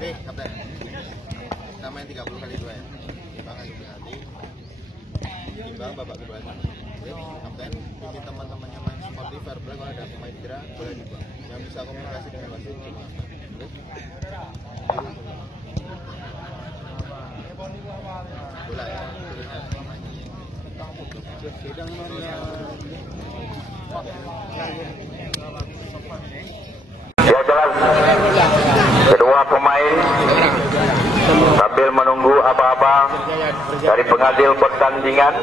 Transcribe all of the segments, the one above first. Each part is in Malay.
Oke, kapten. Kita main 30 kali 2 ya. Timbang adu penalti. Timbang babak kedua. Oke, kapten bikin teman-temannya main sportif, fair play. Kalau ada pemain cedera, boleh dibuang. Yang bisa komunikasi dengan wasit. Bola ya. Ya jelas, kedua pemain sambil menunggu apa-apa dari pengadil pertandingan.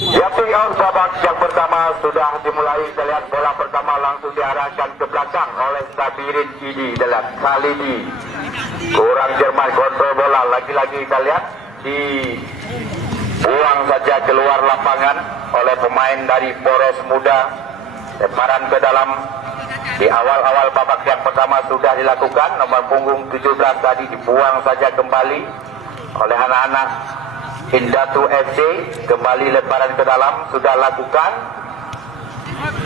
Ya, playoff babak yang pertama sudah dimulai. Kita lihat bola pertama langsung diarahkan ke belakang oleh Sabirin Idi. Dalam kali ini kurang Jerman kontrol bola. Lagi-lagi kita lihat dibuang saja keluar lapangan oleh pemain dari Poros Muda. Lemparan ke dalam di awal-awal babak yang pertama sudah dilakukan. Nomor punggung 17 tadi dibuang saja kembali oleh anak-anak Indatu FC. Kembali lemparan ke dalam sudah lakukan,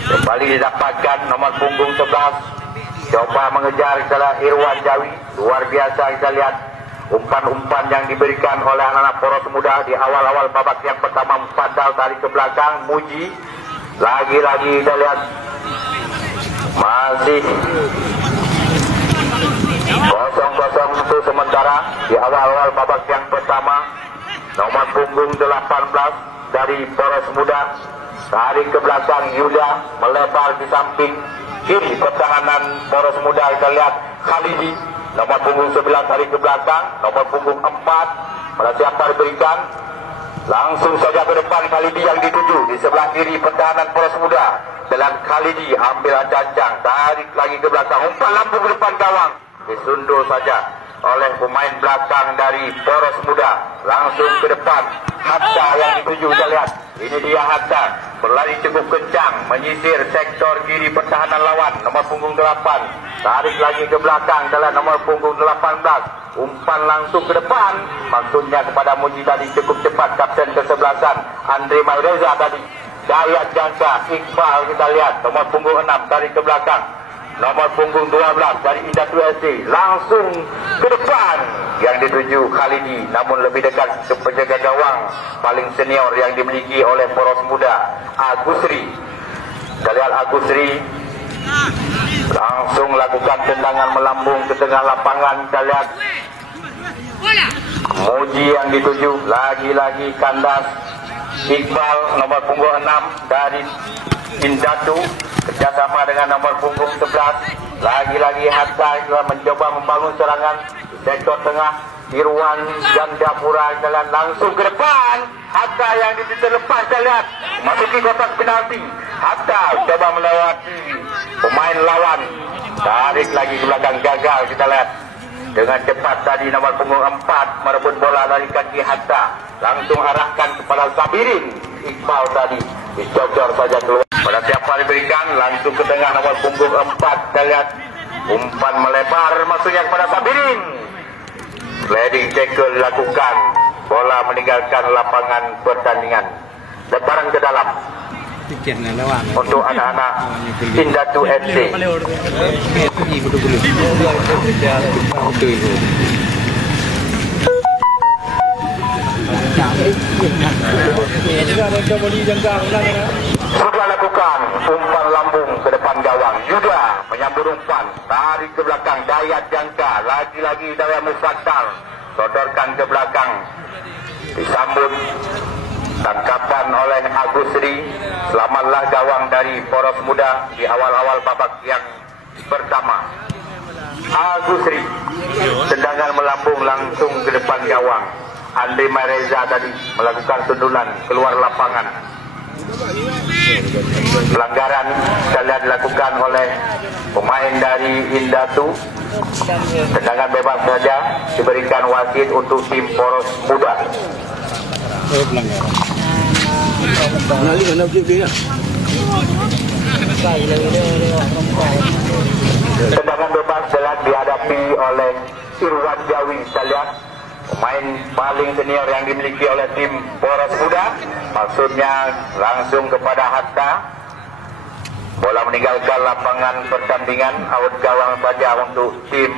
kembali didapatkan nomor punggung 11. Coba mengejar adalah Irwan Jawi. Luar biasa kita lihat umpan-umpan yang diberikan oleh anak-anak Poros Muda di awal-awal babak yang pertama. Padal dari ke belakang Muji. Lagi-lagi kita lihat masih 0-0 untuk sementara di awal-awal babak yang pertama. Nomor punggung 18 dari Poros Muda tarik ke belakang Yuda, melebar di samping kiri pertahanan Poros Muda. Kita lihat Khalidi, nomor punggung 11 tarik ke belakang. Nomor punggung 4 pada siapa diberikan, langsung saja ke depan Khalidi yang dituju di sebelah kiri pertahanan Poros Muda. Dalam Khalidi ambil ancang, tarik lagi ke belakang, umpan lambung ke depan gawang, disundul saja oleh pemain belakang dari Poros Muda. Langsung ke depan Hatta yang dituju. Kita lihat ini dia Hatta berlari cukup kencang menyisir sektor kiri pertahanan lawan. Nomor punggung 8 tarik lagi ke belakang. Kita lihat nomor punggung 18 umpan langsung ke depan, maksudnya kepada Muji tadi cukup cepat. Kapten kesebelasan Andre Maireza tadi Dayat Jangka Iqbal. Kita lihat nomor punggung 6 tarik ke belakang. Nomor punggung 12 dari Indatu FC langsung ke depan yang dituju Khalidi, namun lebih dekat ke penjaga gawang paling senior yang dimiliki oleh Poros Muda, Agusri. Kita lihat Agusri langsung lakukan tendangan melambung ke tengah lapangan. Kita lihat Muji yang dituju, lagi-lagi kandas Iqbal nomor punggung 6 dari Indatu kerjasama dengan nomor punggung 11. Lagi-lagi Hatta mencoba membangun serangan sektor tengah. Irwan Gandapura jalan langsung ke depan. Hatta yang terlepas, kita lihat masuki kotak penalti. Hatta coba melewati pemain lawan, tarik lagi ke belakang, gagal. Kita lihat dengan cepat tadi nomor punggung 4 merebut bola dari kaki Hatta, langsung arahkan kepada Sabirin Iqbal tadi, dicocor saja keluar. Pada siapa diberikan langsung ke tengah nomor punggung 4. Kita lihat umpan melebar maksudnya kepada Sabirin. Sliding tackle dilakukan, bola meninggalkan lapangan pertandingan. Lemparan ke dalam untuk anak-anak Indatu FC. Sudah lakukan umpan lambung ke depan gawang. Yuda menyambut umpan, tarik ke belakang Dayat Jangka. Lagi-lagi Dayat Mufaddal sodorkan ke belakang, disambut tangkapan oleh Agusri. Selamatlah gawang dari Poros Muda di awal-awal babak yang pertama. Agusri tendangan melambung langsung ke depan gawang. Andre Maireza tadi melakukan sundulan keluar lapangan. Pelanggaran sekalian dilakukan oleh pemain dari Indatu. Tendangan bebas saja diberikan wasit untuk tim Poros Muda. Tendangan bebas telah dihadapi oleh Irwan Jawi. Kita lihat pemain paling senior yang dimiliki oleh tim Poros Muda, maksudnya langsung kepada Hatta. Bola meninggalkan lapangan pertandingan. Out gawang saja untuk tim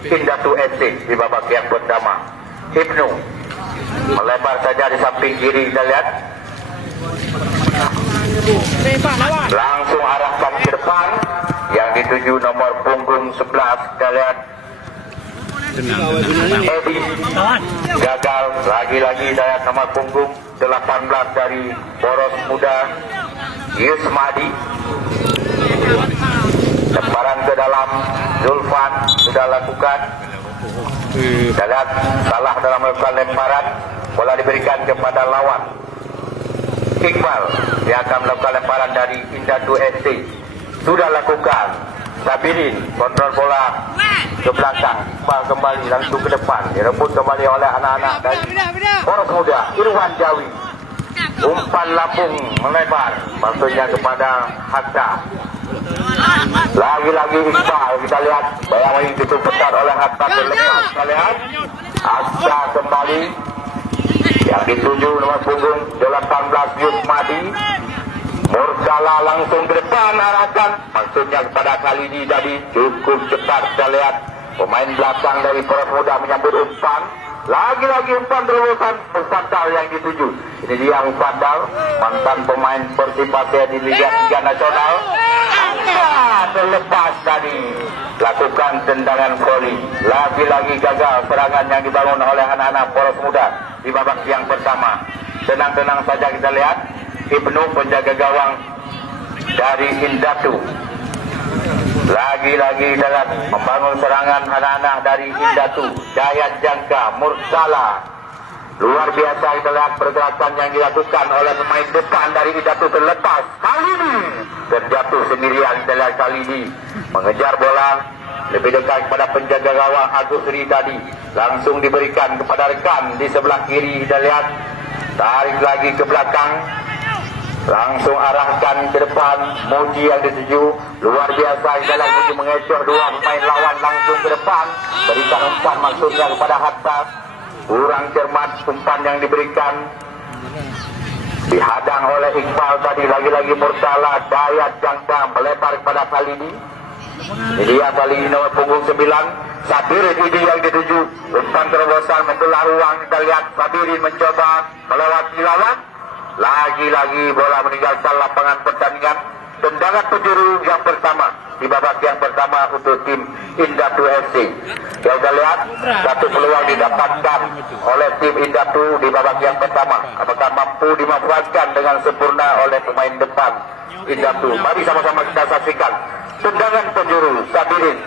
Indatu FC di babak yang pertama. Ibnu melebar saja di samping kiri, kita lihat. Langsung arahkan ke depan. Yang dituju nomor punggung 11, kita lihat. Edi gagal. Lagi-lagi saya nomor punggung 18 dari Poros Muda Yusmadi. Lemparan ke dalam, Zulfan sudah lakukan. Kita lihat salah dalam melakukan lemparan. Bola diberikan kepada lawan. Iqbal, dia akan melakukan lemparan dari Indatu FC. Sudah lakukan. Sabirin kontrol bola ke belakang, Iqbal kembali langsung ke depan, direbut kembali oleh anak-anak dari Poros Muda Irwan Jawi. Umpan lambung melebar, maksudnya kepada Hatta. Lagi-lagi Iqbal, kita lihat bayang ini cukup besar oleh Hatta terlepas. Kita lihat Hatta kembali. Yang dituju nomor punggung 18 Yusmadi. Mursala langsung ke depan arahkan, maksudnya kepada Khalidi tadi. Cukup cepat, kita lihat pemain belakang dari Poros Muda menyambut umpan. Lagi-lagi umpan terobosan Mufaddal yang dituju. Ini dia Mufaddal, mantan pemain Persipura di Liga 3 Nasional. Terlepas tadi, lakukan tendangan voli. Lagi-lagi gagal serangan yang dibangun oleh anak-anak Poros Muda di babak yang pertama. Tenang-tenang saja kita lihat. Ibnu penjaga gawang dari Indatu. Lagi-lagi dalam membangun serangan anak-anak dari Indatu. Jaya Jangka, Mursala. Luar biasa kita lihat pergerakan yang dilakukan oleh pemain depan dari Indatu terlepas. Kali ini terjatuh sendirian, kita lihat kali ini mengejar bola lebih dekat kepada penjaga gawang Agus Ri tadi. Langsung diberikan kepada rekan di sebelah kiri, kita lihat. Tarik lagi ke belakang. Langsung arahkan ke depan. Muji yang dituju. Luar biasa kita lihat Muji mengecoh dua pemain lawan langsung ke depan. Berikan umpan maksudnya kepada Hatta. Kurang cermat umpan yang diberikan. Dihadang oleh Iqbal tadi. Lagi-lagi Mursala. Dayat Jangka melebar kepada Khalidi. Ini dia Khalidi nomor punggung 9. Sabirin ini yang dituju. Umpan terobosan membelah ruang. Kita lihat Sabirin mencoba melewati lawan. Lagi-lagi bola meninggalkan lapangan pertandingan. Tendangan penjuru yang pertama di babak yang pertama untuk tim Indatu FC. Yang kita lihat satu peluang didapatkan oleh tim Indatu di babak yang pertama. Apakah mampu dimanfaatkan dengan sempurna oleh pemain depan Indatu? Mari sama-sama kita saksikan. Tendangan penjuru Sabirin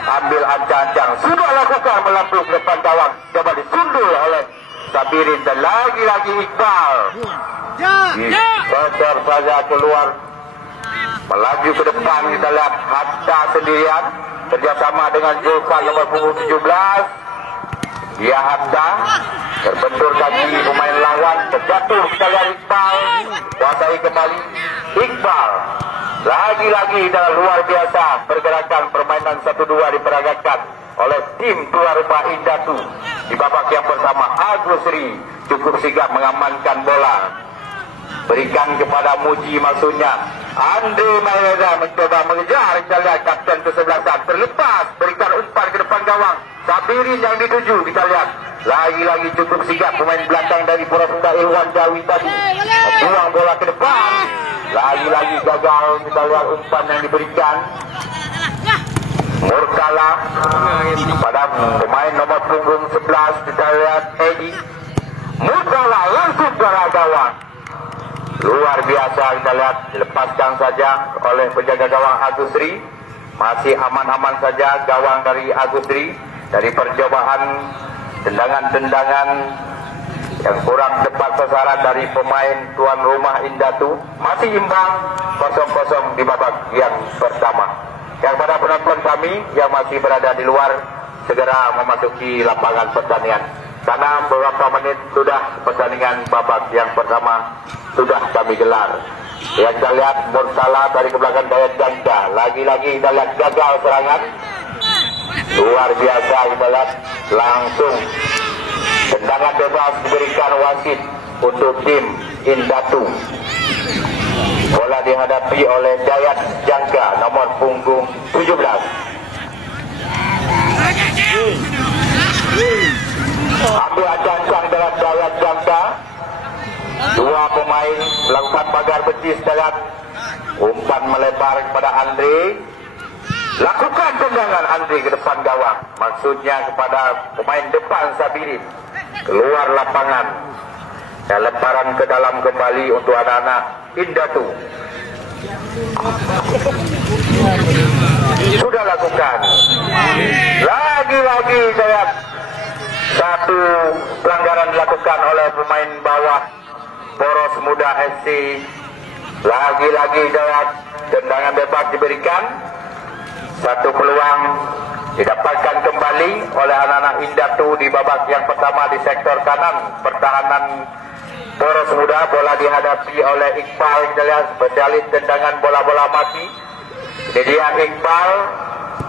ambil ancang-ancang, sudah lakukan melampung ke depan gawang, coba disundul oleh Sabirin dan lagi-lagi Iqbal. Besar saja keluar, melaju ke depan. Kita lihat Hatta sendirian kerjasama dengan Zulfan nomor punggung 17. Dia Hatta terbentur kaki pemain lawan, terjatuh. Kita lihat Iqbal kuasai kembali. Iqbal lagi-lagi dalam luar biasa pergerakan permainan 1-2 diperagakan oleh tim tuan rumah Indatu di babak yang pertama. Agus Ri cukup sigap mengamankan bola, berikan kepada Muji maksudnya. Andre Maeda mencoba mengejar, kita lihat kapten kesebelasan terlepas, berikan umpan ke depan gawang. Sabirin yang dituju, kita lihat lagi-lagi cukup sigap pemain belakang dari Poros Muda Irwan Jawi tadi, buang bola ke depan. Lagi-lagi gagal, kita lihat umpan yang diberikan. Murkala pada pemain nomor punggung 11, kita lihat Edi. Murkala langsung ke arah gawang. Luar biasa kita lihat, dilepaskan saja oleh penjaga gawang Agus Ri. Masih aman-aman saja gawang dari Agus Ri. Dari percobaan tendangan-tendangan yang kurang tepat sasaran dari pemain tuan rumah Indatu. Masih imbang 0-0 di babak yang pertama. Yang pada penonton kami yang masih berada di luar, segera memasuki lapangan pertandingan. Karena beberapa menit sudah pertandingan babak yang pertama sudah kami gelar. Yang kita lihat Mursala dari ke belakang Dayat Jangka. Lagi-lagi kita lihat gagal serangan. Luar biasa kita lihat langsung tendangan bebas diberikan wasit untuk tim Indatu. Bola dihadapi oleh Dayat Jangka nomor punggung 17. Ambil ancang dengan Dayat Jangka. Dua pemain melakukan pagar betis dalam umpan melebar kepada Andre. Lakukan tendangan Andre ke depan gawang. Maksudnya kepada pemain depan Sabirin. Keluar lapangan. Dan lemparan ke dalam kembali untuk anak-anak Indatu. Sudah lakukan. Lagi-lagi saya satu pelanggaran dilakukan oleh pemain bawah Poros Muda FC. Lagi-lagi Dayat, tendangan bebas diberikan. Satu peluang didapatkan kembali oleh anak-anak Indatu di babak yang pertama di sektor kanan pertahanan Poros Muda. Bola dihadapi oleh Iqbal. Kita lihat spesialis tendangan bola-bola mati. Ini dia Iqbal,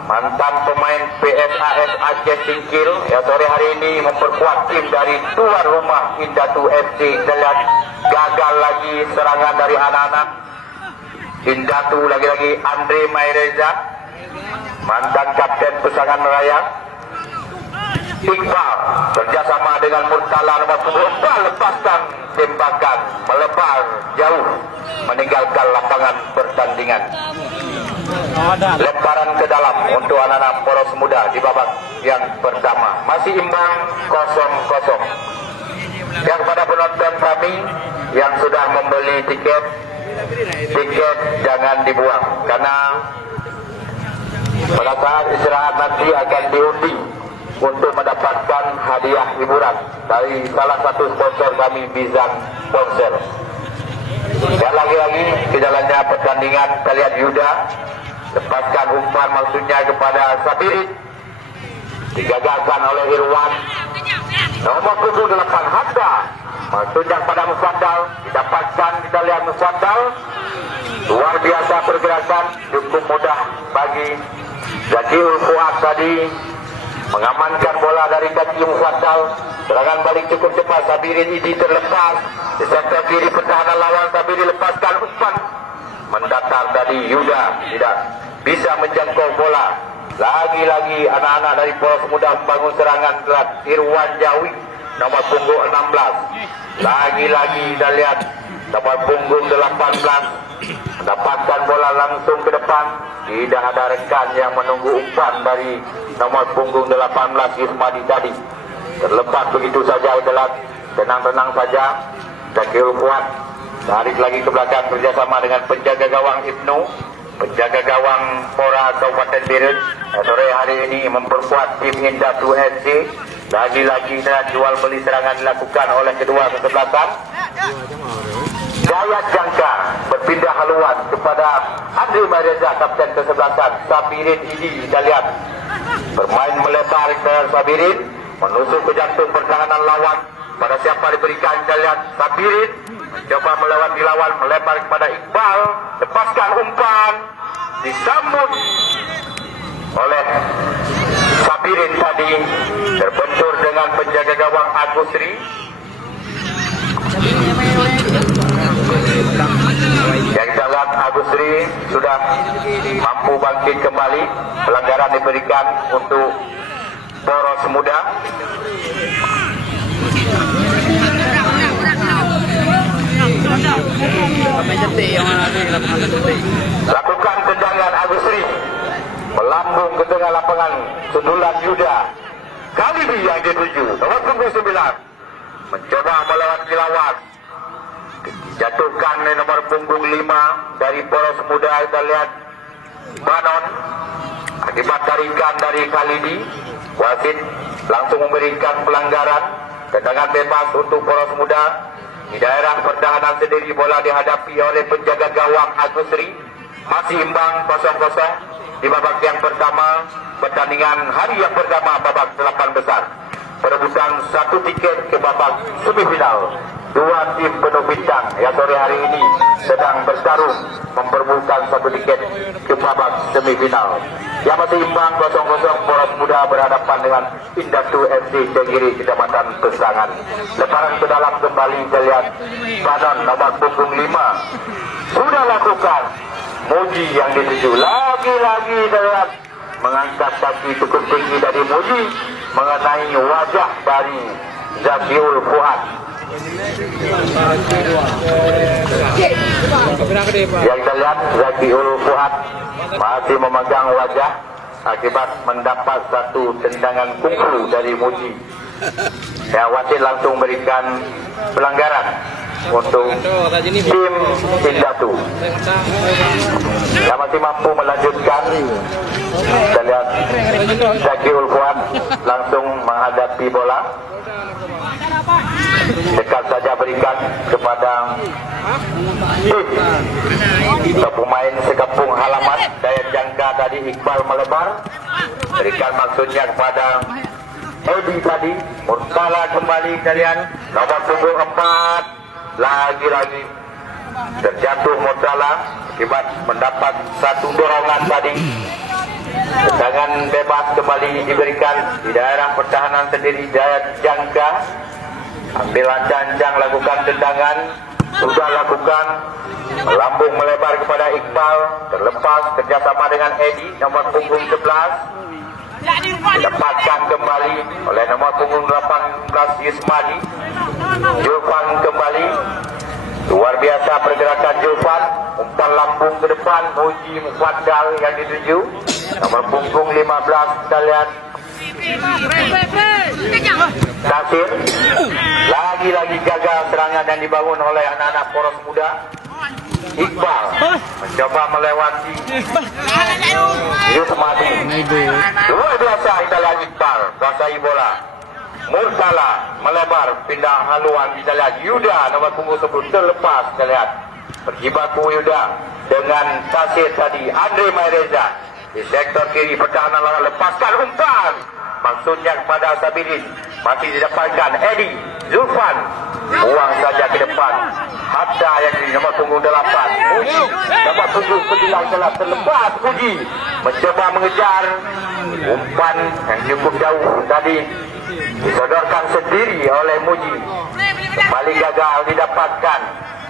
mantan pemain PSAS Aceh Singkil, yang sore hari ini memperkuat tim dari tuan rumah Indatu FC. Kita lihat gagal lagi serangan dari anak-anak Indatu. Lagi-lagi Andre Maireza, mantan kapten Pesangan Raya. Iqbal kerjasama dengan Murtala nomor 4, lepaskan tembakan melebar jauh meninggalkan lapangan pertandingan. Lemparan ke dalam untuk anak-anak Poros Muda di babak yang pertama. Masih imbang 0-0. Yang kepada penonton kami yang sudah membeli tiket jangan dibuang, karena pada saat istirahat nanti akan diundi untuk mendapatkan hadiah hiburan dari salah satu sponsor kami, Bizan Sponsor. Dan lagi-lagi di dalamnya pertandingan, kita lihat Yuda lepaskan umpan maksudnya kepada Sabirin, digagalkan oleh Irwan. Nomor punggung 8 Hadda, maksudnya kepada Mufaddal, didapatkan. Kita lihat Mufaddal, luar biasa pergerakan, cukup mudah bagi Zakirul Fuad tadi mengamankan bola dari kaki Mufaddal. Serangan balik cukup cepat. Sabirin ini terlepas di sektor kiri pertahanan lawan. Sabirin lepaskan umpan mendatar dari Yuda, tidak bisa menjangkau bola. Lagi-lagi anak-anak dari Poros Muda membangun serangan kelas Irwan Jawi nomor punggung 16. Lagi-lagi kita lihat nomor punggung 18 mendapatkan bola langsung ke depan. Tidak ada rekan yang menunggu umpan dari nomor punggung 18 Ismadi tadi. Terlepas begitu saja, adalah tenang-tenang saja. Zakirul Fuad tarik lagi ke belakang kerjasama dengan penjaga gawang Ibnu, penjaga gawang Pora Kabupaten Biren. Sore hari ini memperkuat tim Indatu FC. Lagi-lagi jual beli serangan dilakukan oleh kedua kesebelasan. Dayat Jangka berpindah haluan kepada Andre Maireza, kapten kesebelasan. Sabirin ini kita lihat bermain melebar ke Sabirin, menusuk ke jantung pertahanan lawan. Pada siapa diberikan, kita lihat Sabirin mencoba melawan dilawan, melebar kepada Iqbal, lepaskan umpan, disambut oleh Sabirin tadi, terbentur dengan penjaga gawang Agusri. Yang kita lihat Agusri sudah mampu bangkit kembali. Pelanggaran diberikan untuk Poros Muda. Lakukan tendangan Agusri melambung ke tengah lapangan. Sundulan Yuda kali ini yang dituju nomor punggung 9 mencoba melawan lawan. Jatuhkan nomor punggung 5 dari Poros Muda. Kita lihat Banon akibat tarikan dari Khalidi. Wasit langsung memberikan pelanggaran. Tendangan bebas untuk Poros Muda. Di daerah pertahanan sendiri, bola dihadapi oleh penjaga gawang Agusri. Masih imbang 0-0 di babak yang pertama. Pertandingan hari yang pertama babak 8 besar. Perebutan satu tiket ke babak semifinal. Dua tim penuh bintang yang sore hari ini sedang bertarung memperebutkan satu tiket ke babak semifinal. Yang masih imbang 0-0, Poros Muda berhadapan dengan Indatu FC Tenggiri, Kecamatan Pesangan. Lemparan ke dalam kembali, kita lihat Badan nomor punggung 5 sudah lakukan. Muji yang dituju lagi-lagi terlihat mengangkat kaki cukup tinggi dari Muji mengenai wajah dari Zakiul Fuad. Yang terlihat Zakiul Fuad masih memegang wajah akibat mendapat satu tendangan kungfu dari Muji. Ya, wasit langsung berikan pelanggaran untuk tim Indatu. Yang masih mampu melanjutkan. Kita lihat Zakiul Fuad langsung menghadapi bola. Dekat saja berikan kepada pemain sekampung halaman daya jangka tadi Iqbal melebar. Berikan maksudnya kepada Edi tadi. Murtala kembali kalian. Nomor punggung 4 lagi-lagi terjatuh Murtala akibat mendapat satu dorongan tadi. Tendangan bebas kembali diberikan di daerah pertahanan sendiri daya jangka. Ambilan cancang lakukan tendangan. Sudah lakukan. Lambung melebar kepada Iqbal. Terlepas kerjasama dengan Edi nomor punggung 11. Didapatkan kembali oleh nomor punggung 18 Yusmadi. Julfan kembali. Luar biasa pergerakan Julfan. Umpan lambung ke depan. Muji Mufaddal yang dituju. Nomor punggung 15 kita lihat Nasir. Lagi-lagi gagal serangan yang dibangun oleh anak-anak poros muda. Iqbal mencoba melewati Yusmadi. Luar biasa kita lihat Iqbal kuasai bola. Murtala melebar pindah haluan. Kita lihat Yuda nomor punggung 10 terlepas. Kita lihat berjibaku Yuda dengan Tasir tadi. Andre Maireza di sektor kiri pertahanan lawan lepaskan umpan. Maksudnya kepada Sabirin. Masih didapatkan Edi Zulfan. Buang saja ke depan. Hatta yang di nomor punggung 8. Muji dapat 7-9 telah terlepas. Muji mencoba mengejar. Umpan yang cukup jauh tadi disodorkan sendiri oleh Muji. Kembali gagal didapatkan.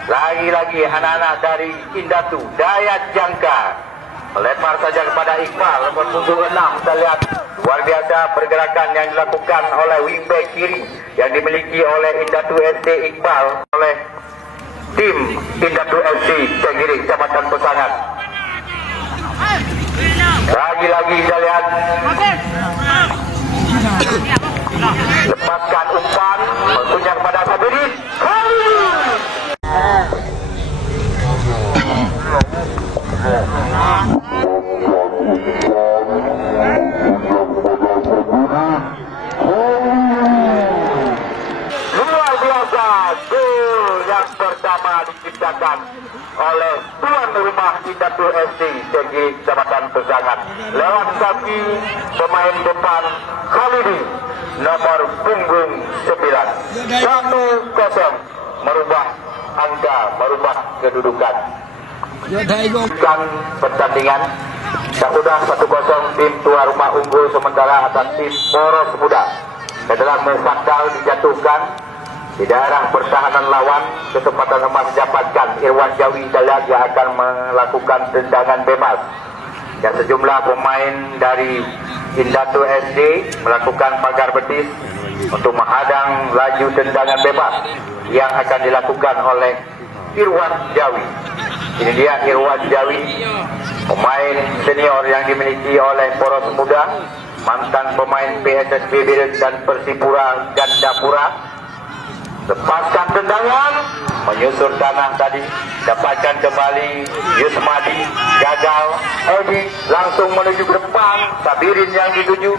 Lagi-lagi anak-anak dari Indatu daya jangka melempar saja kepada Iqbal nomor punggung 6. Kita lihat luar biasa pergerakan yang dilakukan oleh wingback kiri yang dimiliki oleh Indatu FC Iqbal oleh tim Indatu FC Tenggiri Kecamatan Pesangan. Lagi-lagi kita lihat lepaskan umpan maksudnya kepada Sabirin. Luar biasa gol yang pertama diciptakan oleh tuan rumah Indatu FC Tenggiri Kecamatan Pesangan lewat kaki pemain depan Khalidi nomor punggung 9. 1-0 merubah angka, merubah kedudukan. Pertandingan sudah 1-0 tim tuan rumah unggul sementara atas tim poros muda. Setelah Mufaddal dijatuhkan di daerah pertahanan lawan, kesempatan emas didapatkan Irwan Jawi Dalag yang akan melakukan tendangan bebas. Dan sejumlah pemain dari Indatu SD melakukan pagar betis untuk menghadang laju tendangan bebas yang akan dilakukan oleh Irwan Jawi. Ini dia Irwan Jawi, pemain senior yang dimiliki oleh poros muda, mantan pemain PSSB Biren dan Persipura Gandapura. Lepaskan tendangan, menyusur tanah tadi, dapatkan kembali Yusmadi, gagal. Edi langsung menuju ke depan, Sabirin yang dituju.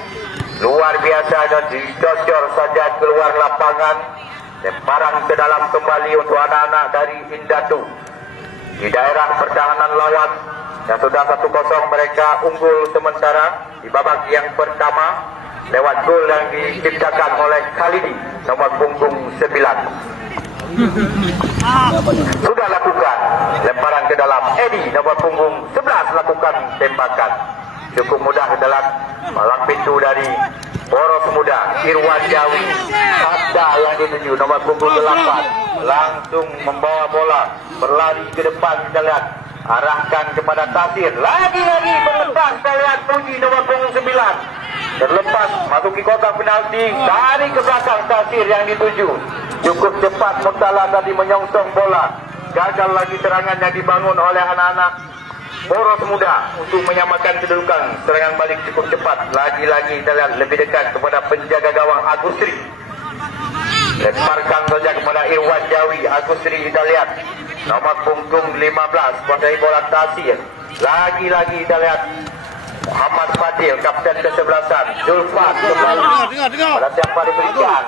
Luar biasa dan dicocor saja keluar lapangan. Lemparan ke dalam kembali untuk anak-anak dari Indatu. Di daerah pertahanan lawan yang sudah 1-0 mereka unggul sementara di babak yang pertama lewat gol yang diciptakan oleh Khalidi nomor punggung 9. Sudah lakukan lemparan ke dalam. Edi nomor punggung 11 lakukan tembakan. Cukup mudah dalam malam pintu dari Poros Muda Irwan Jawi Sabda yang dituju nomor punggung 8 langsung membawa bola berlari ke depan. Kita lihat arahkan kepada Tasir, lagi-lagi berlepas. Kita lihat Puji nomor punggung 9 terlepas masuki kotak penalti, tarik ke belakang. Tasir yang dituju cukup cepat. Murtala tadi menyongsong bola, gagal lagi serangan yang dibangun oleh anak-anak Poros Muda untuk menyamakan kedudukan. Serangan balik cukup cepat. Lagi-lagi kita lihat lebih dekat kepada penjaga gawang Agustri. Lemparkan saja kepada Irwan Jawi. Agustri kita lihat nomor punggung 15 kuasai bola. Tasir. Lagi-lagi kita lihat Muhammad Fadil, kapten kesebelasan. Julfat kembali. Pada siapa diberikan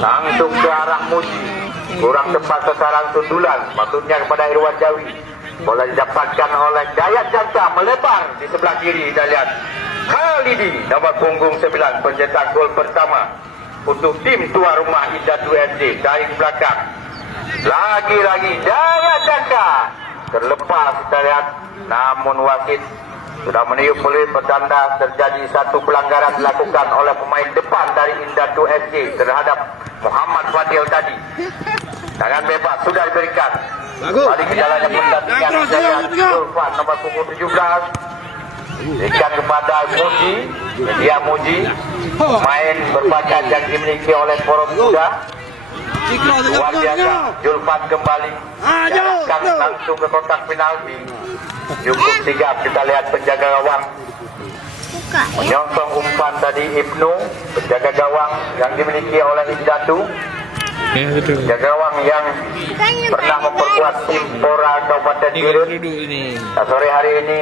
langsung ke arah Muji. Kurang tepat sasaran sundulan. Maksudnya kepada Irwan Jawi. Bola didapatkan oleh Dayat Jangka, melebar di sebelah kiri. Kita lihat Khalidi nomor punggung 9 pencetak gol pertama untuk tim tuan rumah Indatu FC. Dari belakang lagi-lagi Dayat Jangka terlepas. Kita lihat namun wasit sudah meniup peluit petanda terjadi satu pelanggaran dilakukan oleh pemain depan dari Indatu FC terhadap Muhammad Fadil tadi. Tangan bebas sudah diberikan. Balik ke jalannya pertandingan. Julfan nomor punggung 17 berikan kepada Muji. Dia Muji main berbakat yang dimiliki oleh Poros Muda. Luar biasa. Julfan kembali jalankan langsung ke kotak penalti. Cukup sigap. Kita lihat penjaga gawang menyongsong umpan tadi. Ibnu penjaga gawang yang dimiliki oleh Indatu. Penjaga gawang yang pernah memperkuat tim Pora Kabupaten Biren. Sore hari ini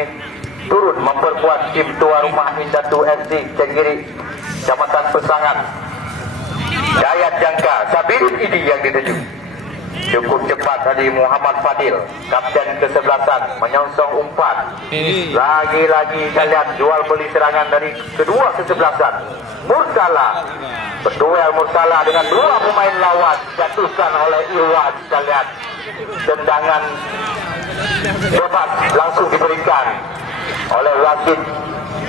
turun memperkuat tim tuan rumah Indatu FC Cenggiri Kecamatan Pesangan. Dayat Jangka, Sabirin Idi yang dituju. Cukup cepat tadi Muhammad Fadil, kapten kesebelasan, menyongsong umpan. Lagi-lagi kita lihat jual beli serangan dari kedua kesebelasan. Murtala berduel Murtala dengan dua pemain lawan, jatuhkan oleh Irwan. Kita lihat tendangan bebas langsung diberikan oleh wasit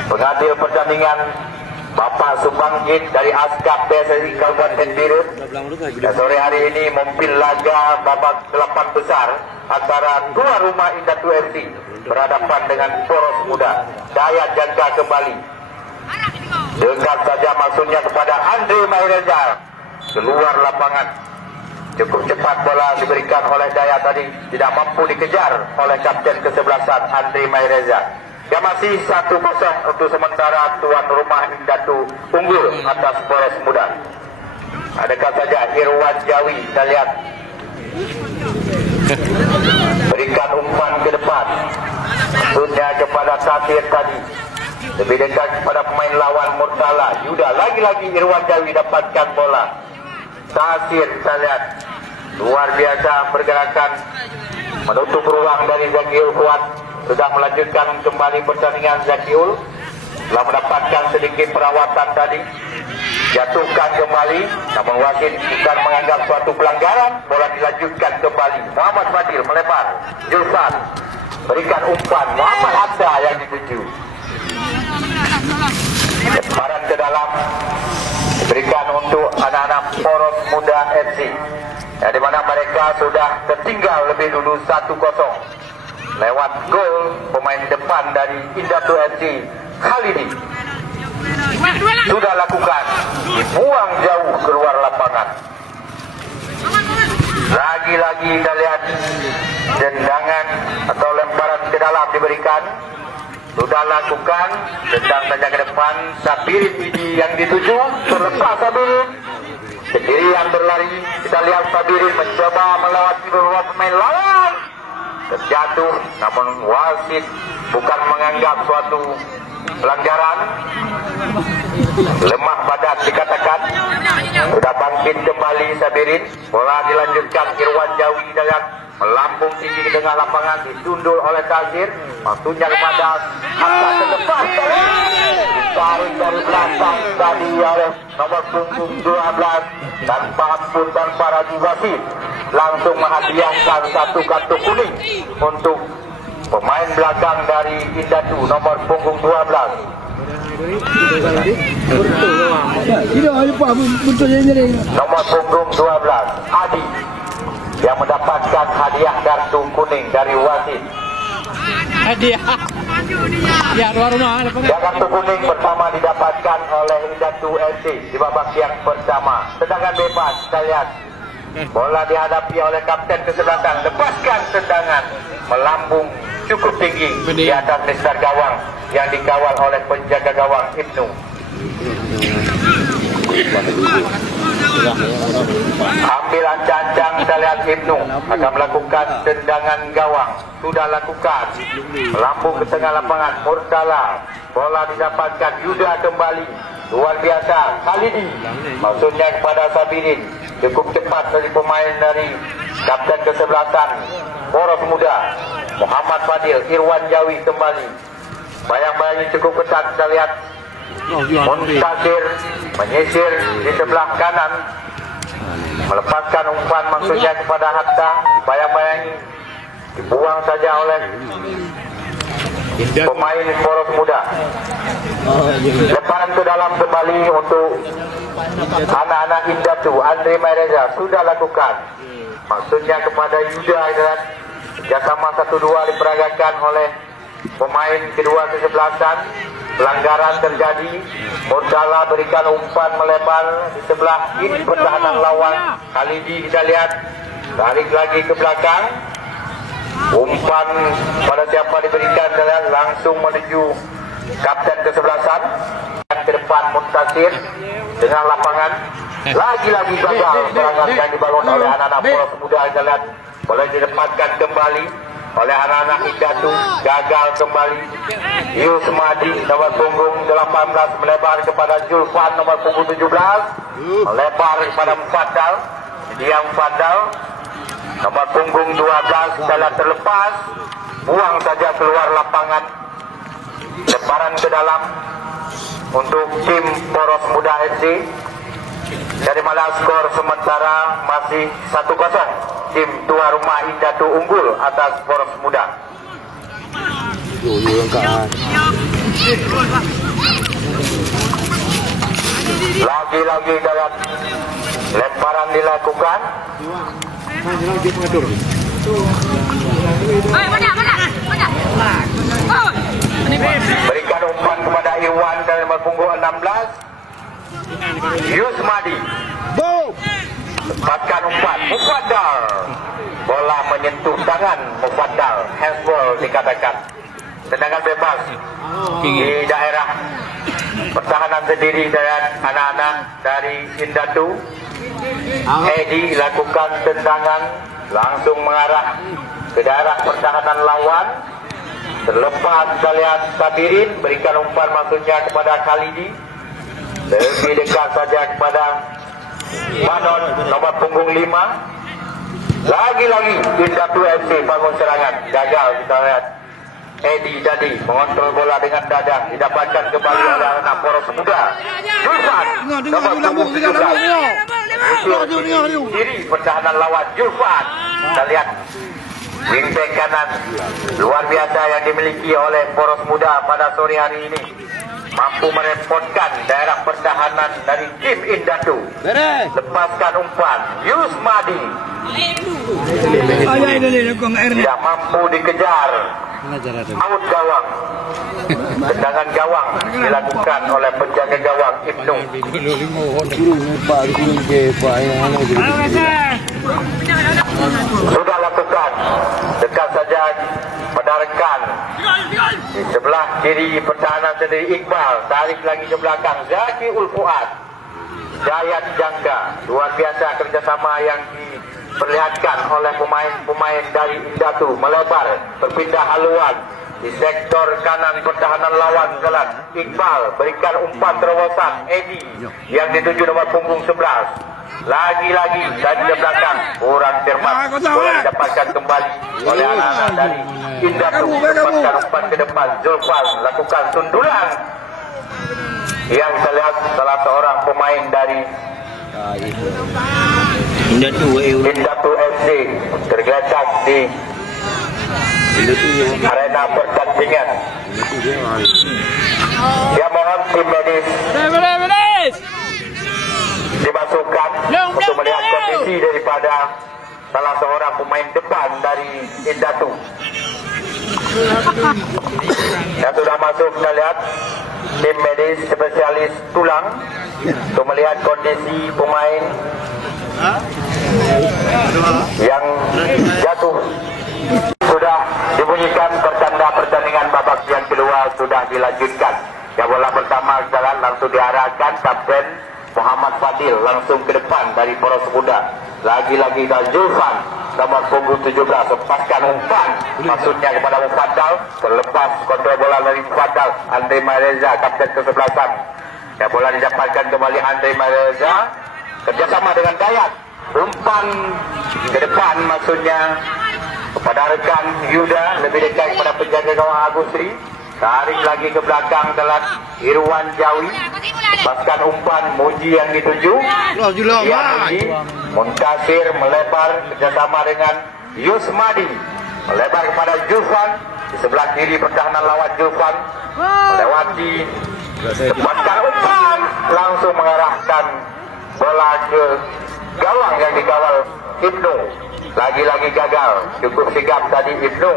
pengadil pertandingan Bapak Subanggit dari Askap PSSI Kabupaten Biren. Sore hari ini memimpin laga babak 8 besar antara tuan rumah Indatu FC berhadapan dengan Poros Muda. Dayat Jangka kembali. Dekat saja maksudnya kepada Andre Maireza. Keluar lapangan. Cukup cepat bola diberikan oleh Dayat tadi. Tidak mampu dikejar oleh kapten kesebelasan Andre Maireza. Ya masih 1-0 untuk sementara tuan rumah Indatu unggul atas Poros Muda. Adakah saja Irwan Jawi. Kita lihat berikan umpan ke depan. Maksudnya kepada Tasir tadi. Lebih dekat kepada pemain lawan Murtala. Yuda lagi-lagi Irwan Jawi dapatkan bola. Tasir kita lihat luar biasa pergerakan menutup ruang dari Zakiul Kuat. Sudah melanjutkan kembali pertandingan. Zakiul telah mendapatkan sedikit perawatan tadi. Jatuhkan kembali. Namun wasit bukan menganggap suatu pelanggaran. Bola dilanjutkan kembali. Muhammad Fadil melebar. Julfan berikan umpan. Muhammad Abda yang dituju. Lemparan ke dalam diberikan untuk anak-anak Poros Muda FC. Ya, di mana mereka sudah tertinggal lebih dulu 1-0 lewat gol pemain depan dari Indatu FC Khalidi. Sudah lakukan, dibuang jauh keluar lapangan. Lagi-lagi kita lihat tendangan atau lemparan ke dalam diberikan. Sudah lakukan, tendang saja ke depan. Sabirin Idi yang dituju, terlepas Sabirin. Sendirian berlari. Kita lihat Sabirin mencoba melewati beberapa pemain lawan. Terjatuh, namun wasit bukan menganggap suatu pelanggaran. Lemah badan dikatakan. Sudah bangkit kembali Sabirin. Bola dilanjutkan Irwan Jawi dengan melambung tinggi di tengah lapangan, ditundul oleh Tasir. Maksudnya kepada Hatta ke depan. Ditarik dari belakang tadi oleh nomor punggung 12 tanpa ampun tanpa ragu wasit. Langsung menghadiahkan satu kartu kuning untuk Pemain belakang dari Indatu nomor punggung 12. Nomor punggung 12 Adi yang mendapatkan hadiah kartu kuning dari wasit. Hadiah. Ya, rumah. Dan kartu kuning pertama didapatkan oleh Indatu FC di babak yang pertama. Tendangan bebas, kita lihat. Bola dihadapi oleh kapten kesebelasan. Lepaskan tendangan, melambung cukup tinggi di atas mesar gawang yang dikawal oleh penjaga gawang Ibnu. Ambilan cancang, kita lihat Ibnu akan melakukan tendangan gawang. Sudah lakukan, melambung ke tengah lapangan. Murtala, bola didapatkan. Yuda kembali, luar biasa. Khalidi, maksudnya kepada Sabirin. Cukup cepat dari pemain dari kapten kesebelasan Poros Muda Muhammad Fadil. Irwan Jawi kembali, bayang-bayang cukup ketat, kita lihat. Muntasir menyisir di sebelah kanan, melepaskan umpan maksudnya kepada Hatta. Bayang-bayangi dibuang saja oleh pemain Poros Muda. Lemparan ke dalam kembali untuk anak-anak Indatu. Andre Maireza sudah lakukan, maksudnya kepada Yuda. Kerjasama 1-2 diperagakan oleh pemain kedua kesebelasan. Pelanggaran terjadi. Murtala berikan umpan melebar di sebelah kiri pertahanan lawan. Khalidi kita lihat tarik lagi ke belakang. Umpan pada siapa diberikan, langsung menuju kapten kesebelasan. Ke depan Muntasir dengan lapangan. Lagi-lagi gagal serangan yang dibangun oleh anak-anak Poros Muda. Kita lihat boleh didapatkan kembali oleh anak-anak Indatu. Gagal kembali. Yusmadi nomor punggung 18 melebar kepada Julfan nomor punggung 17. Melebar kepada Mufaddal. Dia Mufaddal nomor punggung 12 salah terlepas. Buang saja keluar lapangan. Lemparan ke dalam untuk tim Poros Muda FC. Dari mana skor sementara masih 1-0. Tim tuan rumah Indatu unggul atas Poros Muda. Lagi-lagi dalam lemparan dilakukan. Berikan umpan kepada Iwan dari nomor punggung 16. Yusmadi lepaskan umpan. Mufaddal, bola menyentuh tangan Mufaddal. Handsball dikatakan. Tendangan bebas di daerah pertahanan sendiri dengan anak-anak dari Indatu. Edi lakukan tendangan langsung mengarah ke daerah pertahanan lawan. Terlepas kita lihat Sabirin berikan umpan maksudnya kepada Khalidi. Lebih dekat saja kepada Manon nomor punggung 5. Lagi-lagi Indatu FC bangun serangan. Gagal kita lihat. Edi tadi mengontrol bola dengan dada. Didapatkan kembali oleh anak Poros Muda. Julfan nomor punggung 17. Kiri pertahanan lawan Julfan. Kita lihat wingback kanan luar biasa yang dimiliki oleh Poros Muda pada sore hari ini. Mampu merepotkan daerah pertahanan dari tim Indatu. Lepaskan umpan Yusmadi. Tidak mampu dikejar. Out gawang. Tendangan gawang dilakukan oleh penjaga gawang Ibnu. Sudah lakukan. Dekat saja pada rekan. Di sebelah kiri pertahanan sendiri Iqbal. Tarik lagi ke belakang Zaki Ulfuad. Jayat Jangga. Luar biasa kerjasama yang diperlihatkan oleh pemain-pemain dari Indatu. Melebar, berpindah haluan di sektor kanan pertahanan lawan jalan. Iqbal berikan umpan terobosan Edi yang dituju nomor punggung 11. Lagi-lagi dari belakang kurang cermat. Bola didapatkan kembali oleh anak-anak dari Indatu. Lepaskan umpan ke depan. Zulfan lakukan sundulan yang saya lihat salah seorang pemain dari Indatu FC tergeletak di arena pertandingan. Ya, mohon tim medis dimasukkan untuk melihat kondisi daripada salah seorang pemain depan dari Indatu. Yang sudah masuk, kita lihat tim medis spesialis tulang untuk melihat kondisi pemain yang jatuh. Sudah dibunyikan pertanda pertandingan babak yang kedua sudah dilanjutkan. Yang bola pertama jalan langsung diarahkan Kapten Muhammad Fadil langsung ke depan dari poros muda. Lagi-lagi Zulfan nomor punggung 17 lepaskan umpan, maksudnya kepada Mufaddal, terlepas kontrol bola dari Mufaddal. Andre Mareza kapten ke-11. Ya, bola didapatkan kembali Andre Mareza kerjasama dengan Dayat, umpan ke depan maksudnya kepada rekan Yuda, lebih dekat kepada penjaga gawang Agusri. Tarik lagi ke belakang dalam Irwan Jawi, lepaskan umpan Muji yang dituju. Muji Muntasir melebar kerjasama dengan Yusmadi, melebar kepada Julfan di sebelah kiri pertahanan lawan. Julfan melewati, lepaskan umpan, langsung mengarahkan bola ke gawang yang dikawal Ibnu. Lagi-lagi gagal, cukup sigap tadi Ibnu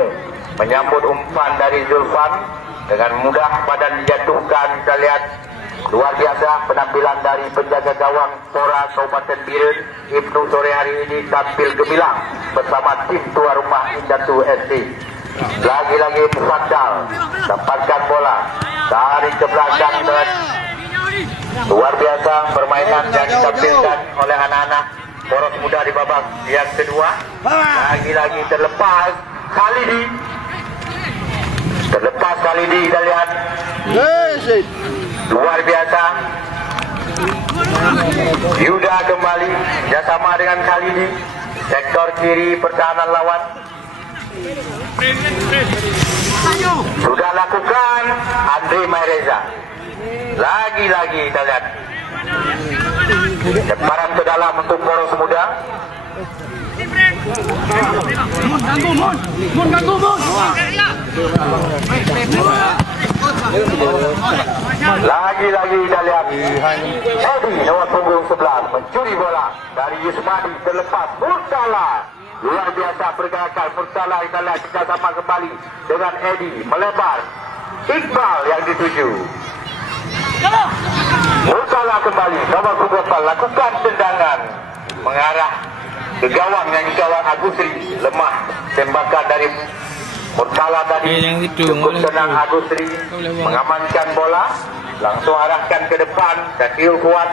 menyambut umpan dari Zulfan. Dengan mudah badan dijatuhkan. Kita lihat luar biasa penampilan dari penjaga gawang Pora Kabupaten Biren. Ibnu sore hari ini tampil gemilang bersama tim tuan rumah Indatu SC. Lagi-lagi Mufaddal dapatkan bola, tarik ke belakang. Luar biasa permainan yang ditampilkan oleh anak-anak poros muda di babak yang kedua. Lagi-lagi terlepas Khalidi. Terlepas Khalidi, kita lihat luar biasa. Yuda kembali bersama dengan Khalidi, sektor kiri pertahanan lawan. Sudah lakukan Andre Maireza. Lagi-lagi kita lihat lemparan ke dalam untuk poros muda. Lagi-lagi kita lihat Edi nomor punggung 11 mencuri bola dari Yusmadi, terlepas Murtala. Luar biasa pergerakan Murtala, kita lihat kerjasama kembali dengan Edi, melebar Iqbal yang dituju. Murtala kembali nomor punggung 4 lakukan tendangan mengarah ke gawang yang dikawal Agusri. Lemah tembakan dari Murtala tadi, cukup tenang Agusri mengamankan bola, langsung arahkan ke depan, kaki kuat,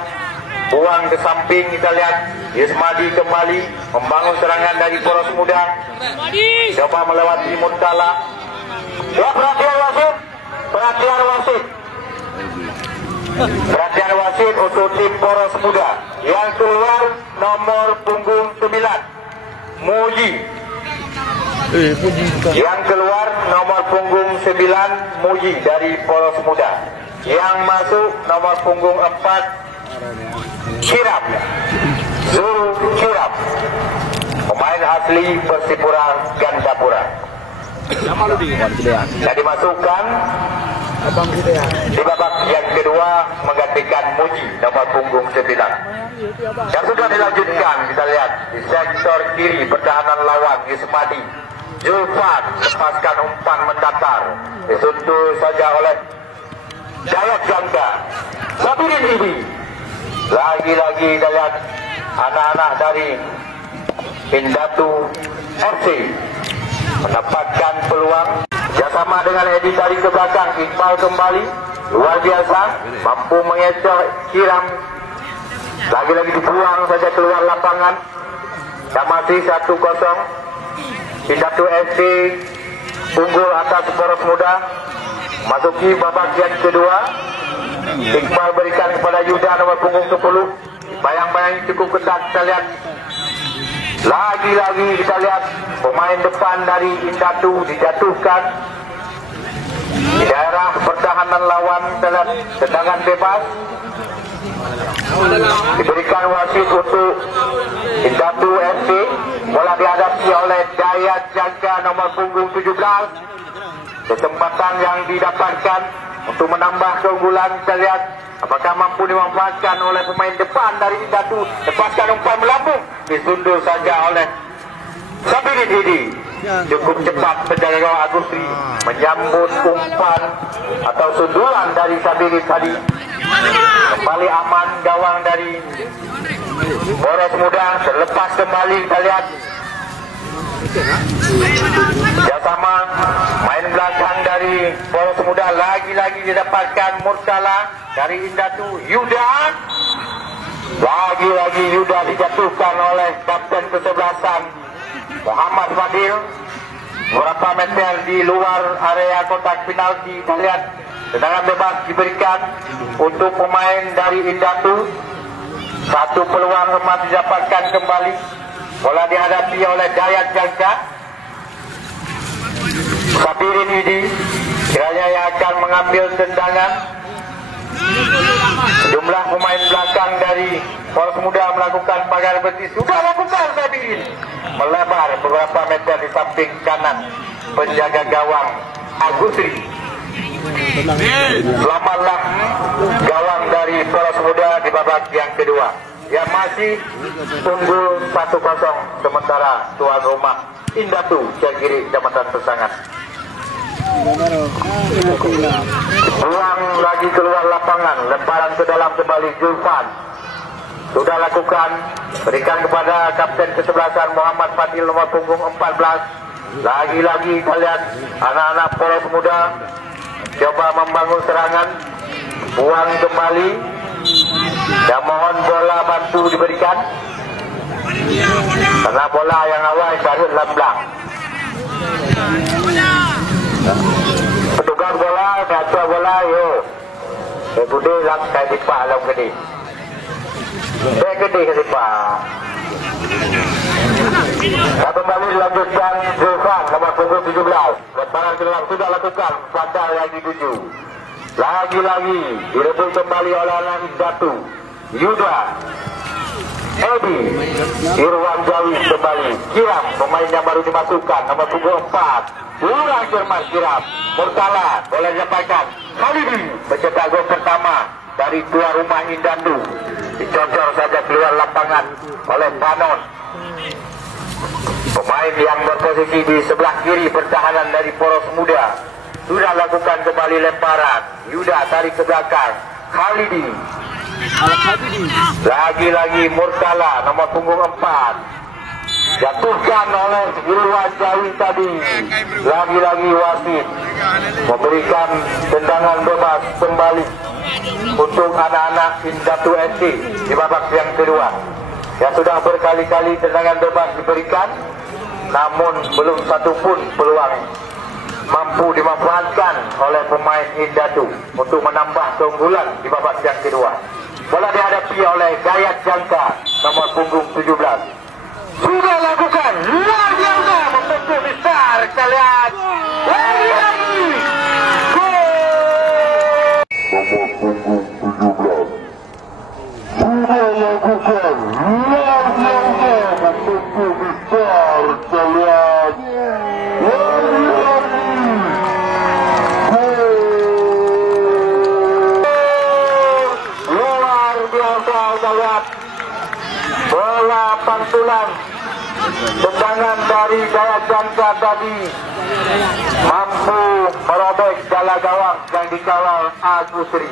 buang ke samping. Kita lihat Yusmadi kembali membangun serangan dari poros muda, coba melewati Murtala. Ya, perhatian wasit, perhatian wasit, perhatian wasit untuk tim poros muda. Yang keluar nomor punggung 9 Muji. Yang keluar nomor punggung 9 Muji dari poros muda. Yang masuk nomor punggung 4 Kirap, Zul Kirap, pemain asli Persipura Gandapura. Yang dimasukkan di babak yang kedua menggantikan Muji nomor punggung 9. Yang sudah dilanjutkan, kita lihat di sektor kiri pertahanan lawan Yusmadi. Zulfan lepaskan umpan mendatar, disentuh saja oleh Dayat Jangga. Sabirin ini lagi-lagi kita lihat anak-anak dari Indatu FC mendapatkan peluang. Bersama dengan Edi dari ke belakang, Iqbal kembali, luar biasa, mampu mengecoh Kiram. Lagi-lagi dibuang saja keluar lapangan. Dan masih 1-0. Indatu FC unggul atas poros muda. Masuki babak yang kedua. Iqbal berikan kepada Yuda nomor punggung 10. Bayang-bayang cukup ketat, kita lihat. Lagi-lagi kita lihat pemain depan dari Indatu dijatuhkan di daerah pertahanan lawan. Kita lihat tendangan bebas. Diberikan wasit untuk Indatu FC. Bola dihadapi oleh Dayat Jangka nomor punggung 17. Kesempatan yang didapatkan untuk menambah keunggulan. Kita lihat apakah mampu dimanfaatkan oleh pemain depan dari Indatu. Lepaskan umpan melambung, disundur saja oleh Sabirin Hidi. Cukup cepat penjaga gawang Agustri menyambut umpan atau sundulan dari Sabirin tadi. Kembali aman gawang dari Polres Muda. Terlepas kembali, kita lihat kerjasama main belakang dari Polres Muda. Lagi-lagi didapatkan Murtala dari Indatu. Yuda, lagi-lagi Yuda dijatuhkan oleh kapten kesebelasan Muhammad Fadil. Beberapa meter di luar area kotak penalti. Kita lihat tendangan bebas diberikan untuk pemain dari Indatu. Satu peluang emas didapatkan kembali. Bola dihadapi oleh Dayat Jangka. Sabirin Hidi kiranya yang akan mengambil tendangan. Jumlah pemain belakang dari Polres Muda melakukan pagar besi. Sudah lakukan Sabirin. Melebar beberapa meter di samping kanan penjaga gawang Agustri. Selamatlah gawang dari Polres Muda di babak yang kedua. Yang masih unggul 1-0 sementara tuan rumah Indatu Cagiri Kecamatan Pesangan. Buang lagi keluar lapangan, lemparan ke dalam kembali Julfan. Sudah lakukan, berikan kepada kapten kesebelasan Muhammad Fadil nomor punggung 14. Lagi-lagi kita lihat anak-anak Polres Muda coba membangun serangan. Buang kembali dan mohon bola bantu diberikan karena bola yang awal baru lamblang. Petugas bola, datua bola, yo. Bude lang kay di pa alam gede. Gede kasi pa. Kembali dilanjutkan Zulfan nomor punggung 17. Lemparan ke dalam sudah lakukan pada yang dituju. Lagi-lagi direbut kembali oleh anak Indatu. Yuda, Edi, Irwan Jawi kembali. Kiram pemain yang baru dimasukkan nomor punggung 4. Kurang cermat Kiram. Murtala boleh didapatkan. Khalidi mencetak gol pertama dari tuan rumah Indatu. Dicocor saja keluar lapangan oleh Panon. Pemain yang berposisi di sebelah kiri pertahanan dari Polres Muda sudah lakukan kembali lemparan. Yuda tarik ke belakang. Khalidi. Lagi-lagi Murtala nomor punggung 4. Jatuhkan oleh Irwan Jawi tadi. Lagi-lagi wasit memberikan tendangan bebas kembali untuk anak-anak Indatu FC di babak yang kedua. Yang sudah berkali-kali tendangan bebas diberikan, namun belum satu pun peluang mampu dimanfaatkan oleh pemain Indatu untuk menambah keunggulan di babak yang kedua. Bola dihadapi oleh Dayat Jangka nomor punggung 17. Sudah lakukan luar biasa, membentuk besar. Kita lihat lagi gol nomor punggung 17. Sudah lakukan luar biasa, membentuk besar. Kita lihat luar biasa. Kita lihat bola pantulan tendangan dari Dayat Jangka tadi mampu merobek jala gawang yang dikawal Agustri.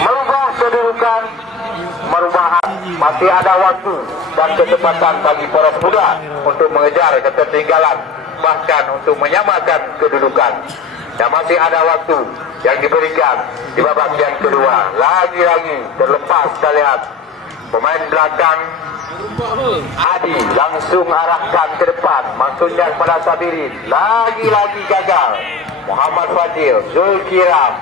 Merubah kedudukan, merubah masih ada waktu dan kesempatan bagi Polres Muda untuk mengejar ketertinggalan, bahkan untuk menyamakan kedudukan. Dan masih ada waktu yang diberikan di babak yang kedua. Lagi-lagi terlepas kita lihat pemain belakang Adi langsung arahkan ke depan, maksudnya kepada Sabirin. Lagi-lagi gagal. Muhammad Fadil, Zulkiram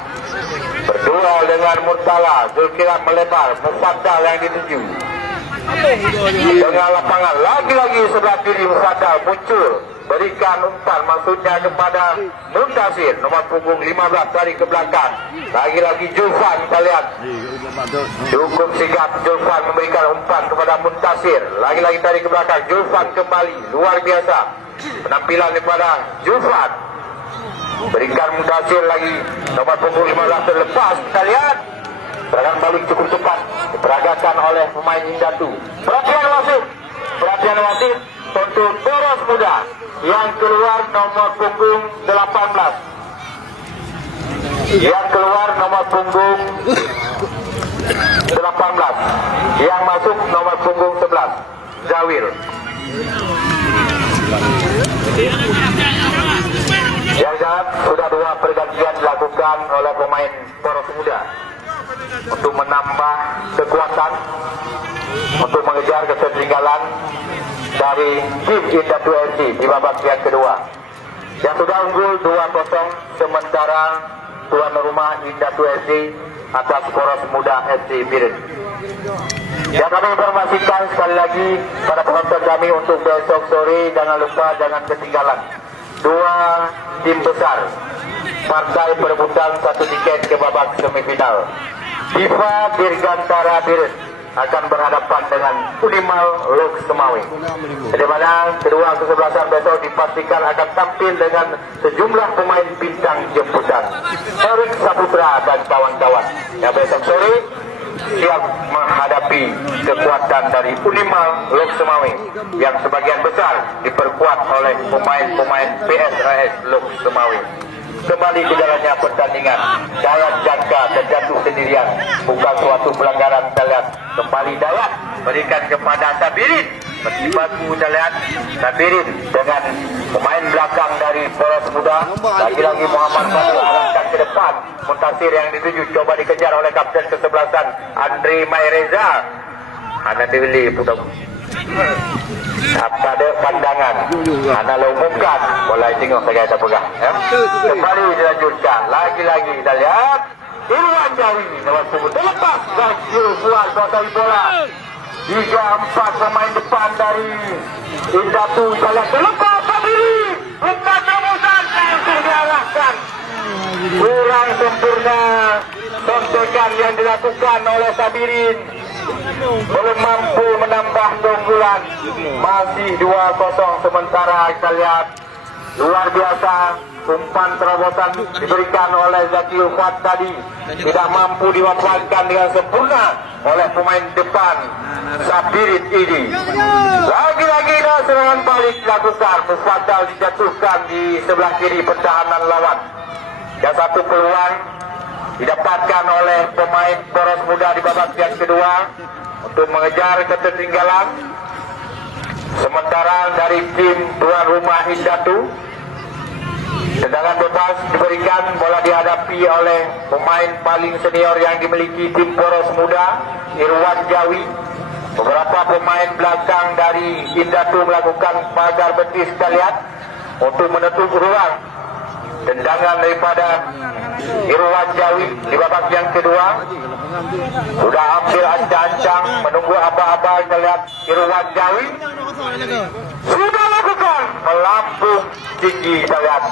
berduel dengan Murtala. Zulkiram melebar, Mufaddal yang dituju dengan lapangan. Lagi-lagi sebelah kiri Mufaddal muncul berikan umpan, maksudnya kepada Muntasir, nomor punggung 15 dari ke belakang. Lagi-lagi Julfan, kita lihat cukup sigap Julfan memberikan umpan kepada Muntasir. Lagi-lagi dari ke belakang, Julfan kembali, luar biasa penampilan daripada Julfan. Berikan Muntasir lagi, nomor punggung 15 terlepas, kita lihat serangan balik cukup cepat diperagakan oleh pemain Indatu. Perhatian wasit untuk poros muda yang keluar nomor punggung 18, yang keluar nomor punggung 18, yang masuk nomor punggung 11, Zawil. Yang jelas sudah 2 pergantian dilakukan oleh pemain poros muda untuk menambah kekuatan, untuk mengejar ketertinggalan dari tim Indatu FC di babak yang kedua. Yang sudah unggul 2-0, sementara tuan rumah Indatu FC atas poros muda FC Biren. Yang kami informasikan sekali lagi pada penonton kami untuk besok sore, jangan lupa, jangan ketinggalan 2 tim besar partai perebutan 1 tiket ke babak semifinal. Diva Dirgantara Biren akan berhadapan dengan Unimal Lok Semawi, di mana kedua kesebelasan besok dipastikan akan tampil dengan sejumlah pemain bintang jemputan Erik Saputra dan kawan-kawan yang besok sore siap menghadapi kekuatan dari Unimal Lok Semawi yang sebagian besar diperkuat oleh pemain-pemain PSIS Lok Semawi. Kembali ke jalannya pertandingan, Dayat Jangka terjatuh sendirian, bukan suatu pelanggaran. Kita lihat kembali Dayat berikan kepada Sabirin, berjibaku. Kita lihat Sabirin dengan pemain belakang dari poros muda. Lagi-lagi Muhammad Fadil arahkan ke depan. Muntasir yang dituju coba dikejar oleh kapten kesebelasan Andre Maireza. Hanya dibeli putar pada pandangan anda umumkan bola tengok saya tak pegang ya. Kembali dilanjutkan, lagi-lagi kita lihat Irwan Jawi lewat punggung terlepas dan buat kuasai bola. 3-4 pemain depan dari Indatu, kita lihat terlepas sendiri, umpan temusan langsung diarahkan. Kurang sempurna sontekan yang dilakukan oleh Sabirin, belum mampu menambah keunggulan. Masih 2-0, sementara kita lihat luar biasa umpan terobosan diberikan oleh Zakil Fuad tadi tidak mampu dimanfaatkan dengan sempurna oleh pemain depan Sabirin ini. Lagi-lagi dah serangan balik dilakukan, Mufaddal dijatuhkan di sebelah kiri pertahanan lawan. Dan satu peluang didapatkan oleh pemain poros muda di babak yang kedua untuk mengejar ketertinggalan. Sementara dari tim tuan rumah Indatu, tendangan bebas diberikan, bola dihadapi oleh pemain paling senior yang dimiliki tim poros muda, Irwan Jawi. Beberapa pemain belakang dari Indatu melakukan pagar betis, kita lihat, untuk menutup ruang. Tendangan daripada Irwan Jawi di babak yang kedua sudah ambil ancang-ancang menunggu aba-aba. Kita lihat Irwan Jawi sudah lakukan melambung tinggi. Kita lihat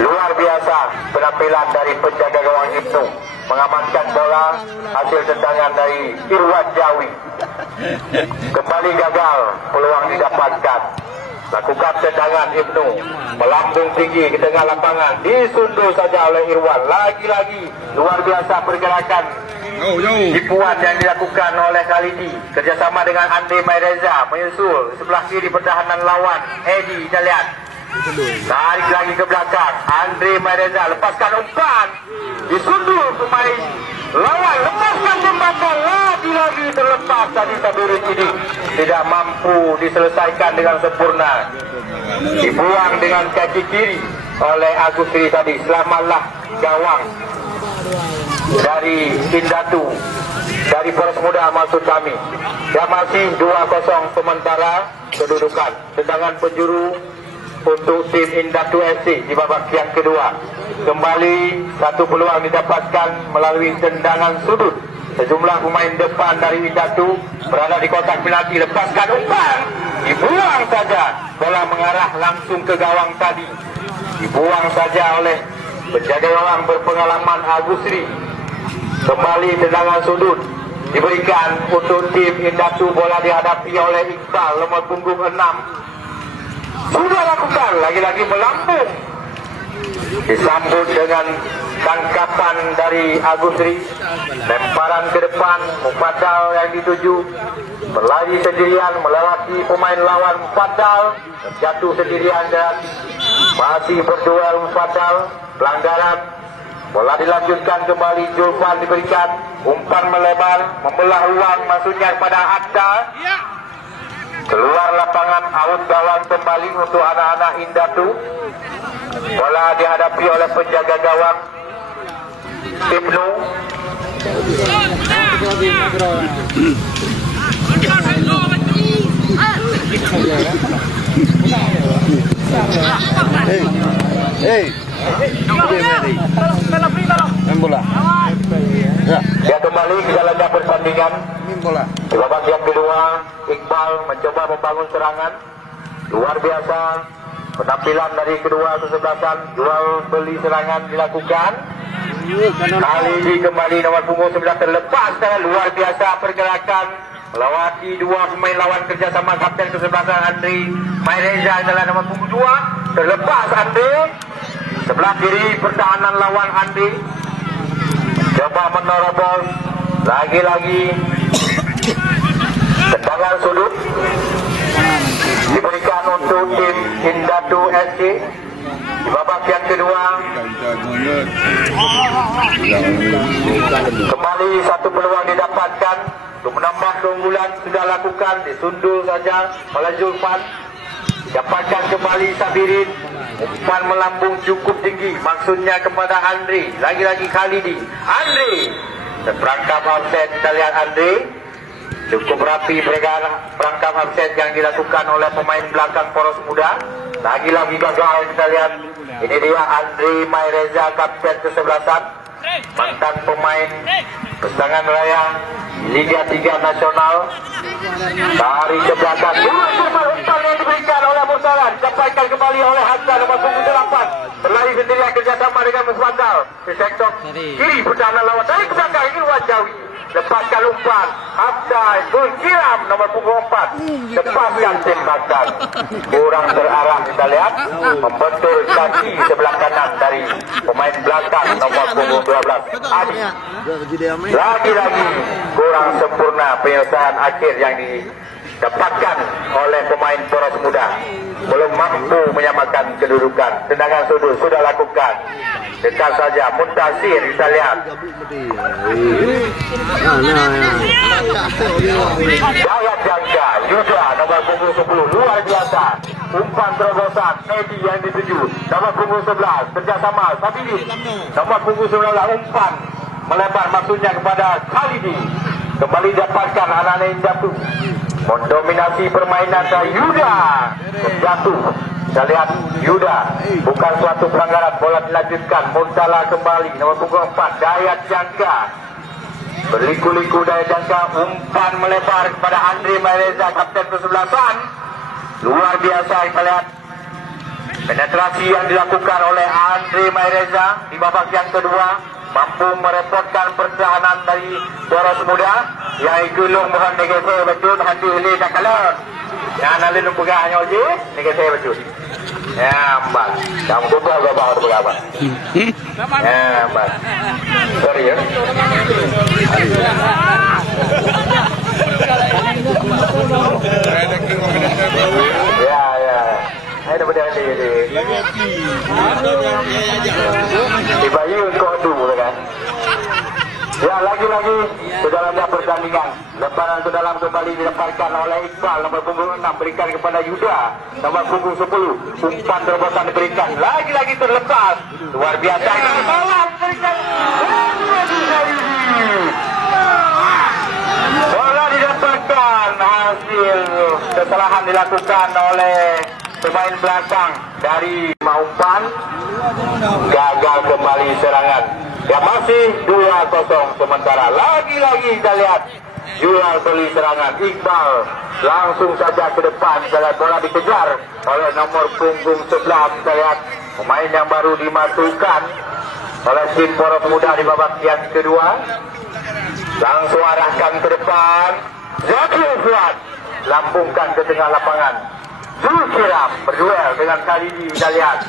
luar biasa penampilan dari penjaga gawang Ibnu mengamankan bola. Hasil tendangan dari Irwan Jawi kembali gagal, peluang didapatkan. Lakukan tendangan Ibnu melambung tinggi ke tengah lapangan, disunduh saja oleh Irwan. Lagi-lagi luar biasa pergerakan tipuan yang dilakukan oleh Khalidi kerjasama dengan Andre Maireza menyusul sebelah kiri pertahanan lawan. Edi, kita lihat tarik lagi ke belakang, Andre Maireza lepaskan umpan, disunduh pemain lawan, lepaskan jembatan, lagi-lagi terlepas. Tadi Sabirin ini tidak mampu diselesaikan dengan sempurna, dibuang dengan kaki kiri oleh Agus Sri tadi. Selamatlah gawang dari Indatu, dari poros muda maksud kami. Dan masih 2-0 sementara kedudukan. Tendangan penjuru untuk tim Indatu FC di babak yang kedua. Kembali satu peluang didapatkan melalui tendangan sudut Sejumlah pemain depan dari Indatu berada di kotak penalti. Lepaskan umpan, dibuang saja. Bola mengarah langsung ke gawang tadi. Dibuang saja oleh penjaga gawang berpengalaman Agusri. Kembali tendangan sudut diberikan untuk tim Indatu. Bola dihadapi oleh Iqbal nomor punggung 6. Sudah lakukan, lagi-lagi melambung. Disambut dengan tangkapan dari Agusri. Lemparan ke depan, Mufaddal yang dituju. Berlari sendirian melewati pemain lawan Mufaddal. Jatuh sendirian dan masih berduel Mufaddal. Pelanggaran. Bola dilanjutkan kembali. Julfan diberikan. Umpan melebar, membelah ruang, masuknya kepada Abdal. Keluar lapangan, out gawang kembali untuk anak-anak Indatu. Bola dihadapi oleh penjaga gawang Ibnu. Dia kembali ke jalannya pertandingan. Di babak yang kedua, Iqbal mencoba membangun serangan. Luar biasa penampilan dari kedua kesebelasan. Jual beli serangan dilakukan. Kali ini kembali nomor punggung 9 terlepas. Luar biasa pergerakan melewati dua pemain lawan kerjasama kapten kesebelasan Andri Maireza adalah nomor punggung 2. Terlepas Andri. Sebelah kiri pertahanan lawan Andri. Coba menerobos. Lagi-lagi tendangan sudut diberikan untuk tim Indatu SC di babak yang kedua. Kembali satu peluang didapatkan untuk menambah keunggulan. Sudah lakukan, disundul saja oleh Julfan. Dapatkan kembali Sabirin. Umpan melambung cukup tinggi, maksudnya kepada Andri. Lagi-lagi Khalidi. Andri terperangkap offset. Kita lihat Andri cukup rapi perangkap offset yang dilakukan oleh pemain belakang Poros Muda. Lagi-lagi gagal. Kita lihat ini dia Andri Maireza, kapten kesebelasan, mantan pemain Pasangan Raya Liga 3 Nasional. Dari ke belakang, umpan yang diberikan oleh Mursalan, dapatkan kembali oleh Hasan nomor punggung 8. Berlari sendirian kerjasama dengan Mufaddal di sektor kiri pertahanan lawan. Dari ke belakang ini Wajawi. Lepaskan umpan, Abdal Zulkiram nomor punggung 4. Lepaskan tembakan, kurang terarah. Kita lihat membentur kaki sebelah kanan dari pemain belakang nomor punggung 12 Adi. Lagi-lagi kurang sempurna penyelesaian akhir yang didapatkan oleh pemain Poros Muda. Belum mampu menyamakan kedudukan. Tendangan sudut sudah lakukan. Dekat saja Muntasir, kita lihat. Jaya jangka Yuda nomor punggung 10 luar biasa. Umpan terobosan Edi yang dituju nomor punggung 11 kerjasama Sabidin nomor punggung 19. Umpan melebar, maksudnya kepada Khalidi. Kembali dapatkan anak-anak Indatu. Mendominasi permainan dari Yuda. Jatuh. Kita lihat Yuda. Bukan suatu pelanggaran. Bola dilanjutkan. Mursala kembali. Nomor punggung 4. Dayat Jangka. Berliku-liku Dayat Jangka. Umpan melebar kepada Andri Maireza, kapten kesebelasan. Luar biasa. Kita lihat penetrasi yang dilakukan oleh Andri Maireza di babak yang kedua. Mampu merepotkan pertahanan dari Poros Muda. Yang gulung mohon negara betul hati hili tak kalah. Yang nalin pegahnya uji negara betul. Ya mbak, kamu coba bapak harus berapa? Ya mbak, sorry ya. Ya. Ada benda ni. Dibayar kau tu kan? Ya, lagi-lagi ke dalamnya pertandingan. Lemparan ke dalam kembali didapatkan oleh Iqbal nomor punggung 6, berikan kepada Yuda nomor punggung 10. Umpan terobosan diberikan, lagi-lagi terlepas. Luar biasa. Bola didapatkan, hasil kesalahan dilakukan oleh pemain belakang dari umpan. Gagal kembali serangan. Ya masih 2-0 sementara. Lagi-lagi kita lihat jual beli serangan Iqbal langsung saja ke depan. Kita lihat bola dikejar oleh nomor punggung 11. Kita lihat pemain yang baru dimasukkan oleh tim Poros Muda di babak yang kedua. Langsung arahkan ke depan. Zaki Fuad lambungkan ke tengah lapangan. Zulkiram berduel dengan Khalidi. Kita lihat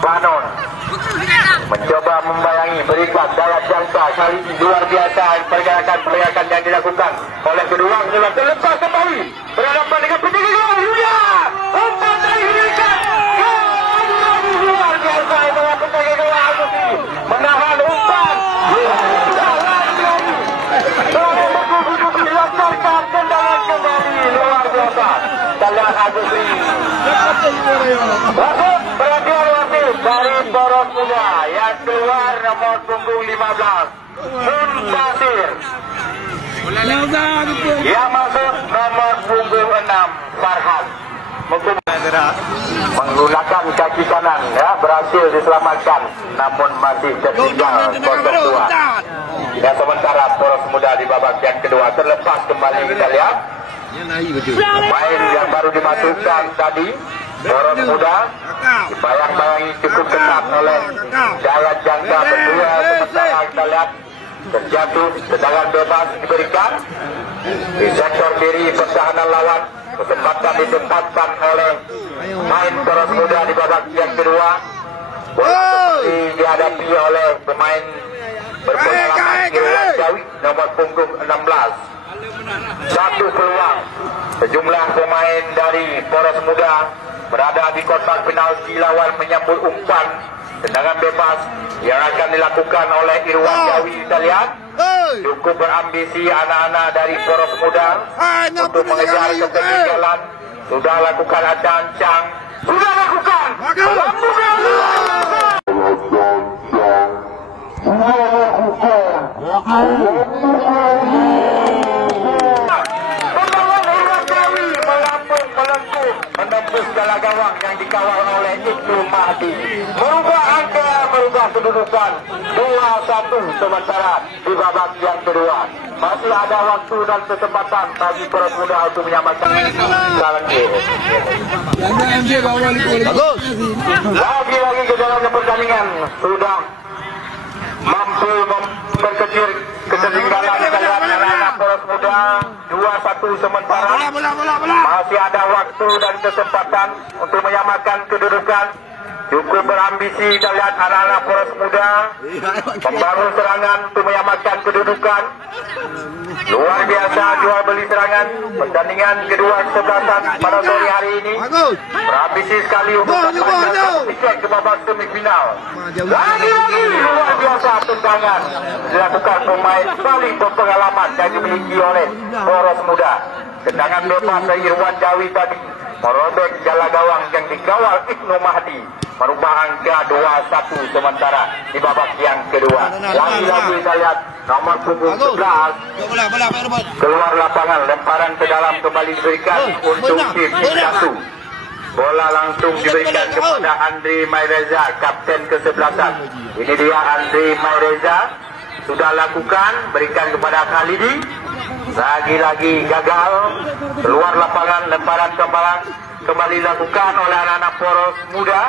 Banon mencoba membayangi, berikan daya jangka. Khalidi luar biasa pergerakan yang dilakukan oleh kedua. Terlepas kembali berhadapan dengan penjaga Yuda. Umpan dari berikan. Luar biasa dengan penjaga Agus ini menahan umpan. Dilaksanakan tendangan kembali luar biasa. Tendangan Agus ini. Perhatian wasit dari Poros Muda yang keluar nomor punggung 15 Muntasir. Yang masuk nomor punggung 6 Farhan. Menggunakan kaki kanan ya, berhasil diselamatkan namun masih tertinggal 0-2. Dan sementara Poros Muda di babak yang kedua terlepas kembali. Kita lihat pemain yang baru dimasukkan tadi Poros Muda dibayang-bayangi cukup ketat oleh daya jangka berdua. Sementara kita lihat terjatuh, tendangan bebas diberikan di sektor kiri pertahanan lawan. Kesempatan ditempatkan oleh main Poros Muda di babak yang kedua. Bola dihadapi oleh pemain berpengalaman Irwan Jawi nomor punggung 16. Satu peluang sejumlah pemain dari Poros Muda berada di kotak penalti lawan menyambut umpan tendangan bebas yang akan dilakukan oleh Irwan Jawi. Kita lihat cukup berambisi anak-anak dari Poros Muda untuk mengejar ketertinggalan. Sudah lakukan ancang-ancang, sudah lakukan menembus gala gawang yang dikawal oleh Ibnu Mahdi. Merubah angka, merubah kedudukan 2-1 sementara di babak yang kedua. Masih ada waktu dan kesempatan bagi Poros Muda untuk menyamakan. Lagi-lagi ke dalam pertandingan sudah mampu memperkecil ketertinggalan anak-anak Poros Muda 2-1 sementara. Masih ada waktu dan kesempatan untuk menyamakan kedudukan. Cukup berambisi. Kita lihat anak-anak Poros Muda membangun serangan untuk menyamakan kedudukan. Luar biasa jual beli serangan. Pertandingan kedua kesebelasan pada sore hari ini berambisi sekali untuk mendapatkan tiket ke babak semifinal. Lagi-lagi luar biasa tendangan dilakukan pemain paling berpengalaman yang dimiliki oleh Poros Muda. Tendangan bebas dari Irwan Jawi tadi merobek jala gawang yang dikawal Ibnu Mahdi. Merubah angka 2-1 sementara di babak yang kedua. Lagi-lagi kita lihat nomor punggung 11 keluar lapangan, lemparan ke dalam kembali diberikan untuk tim 1. Bola langsung diberikan kepada Andri Maireza, kapten kesebelasan. Ini dia Andri Maireza, sudah lakukan, berikan kepada Khalidi. Lagi-lagi gagal, keluar lapangan, lemparan kembali dilakukan oleh anak-anak Poros Muda.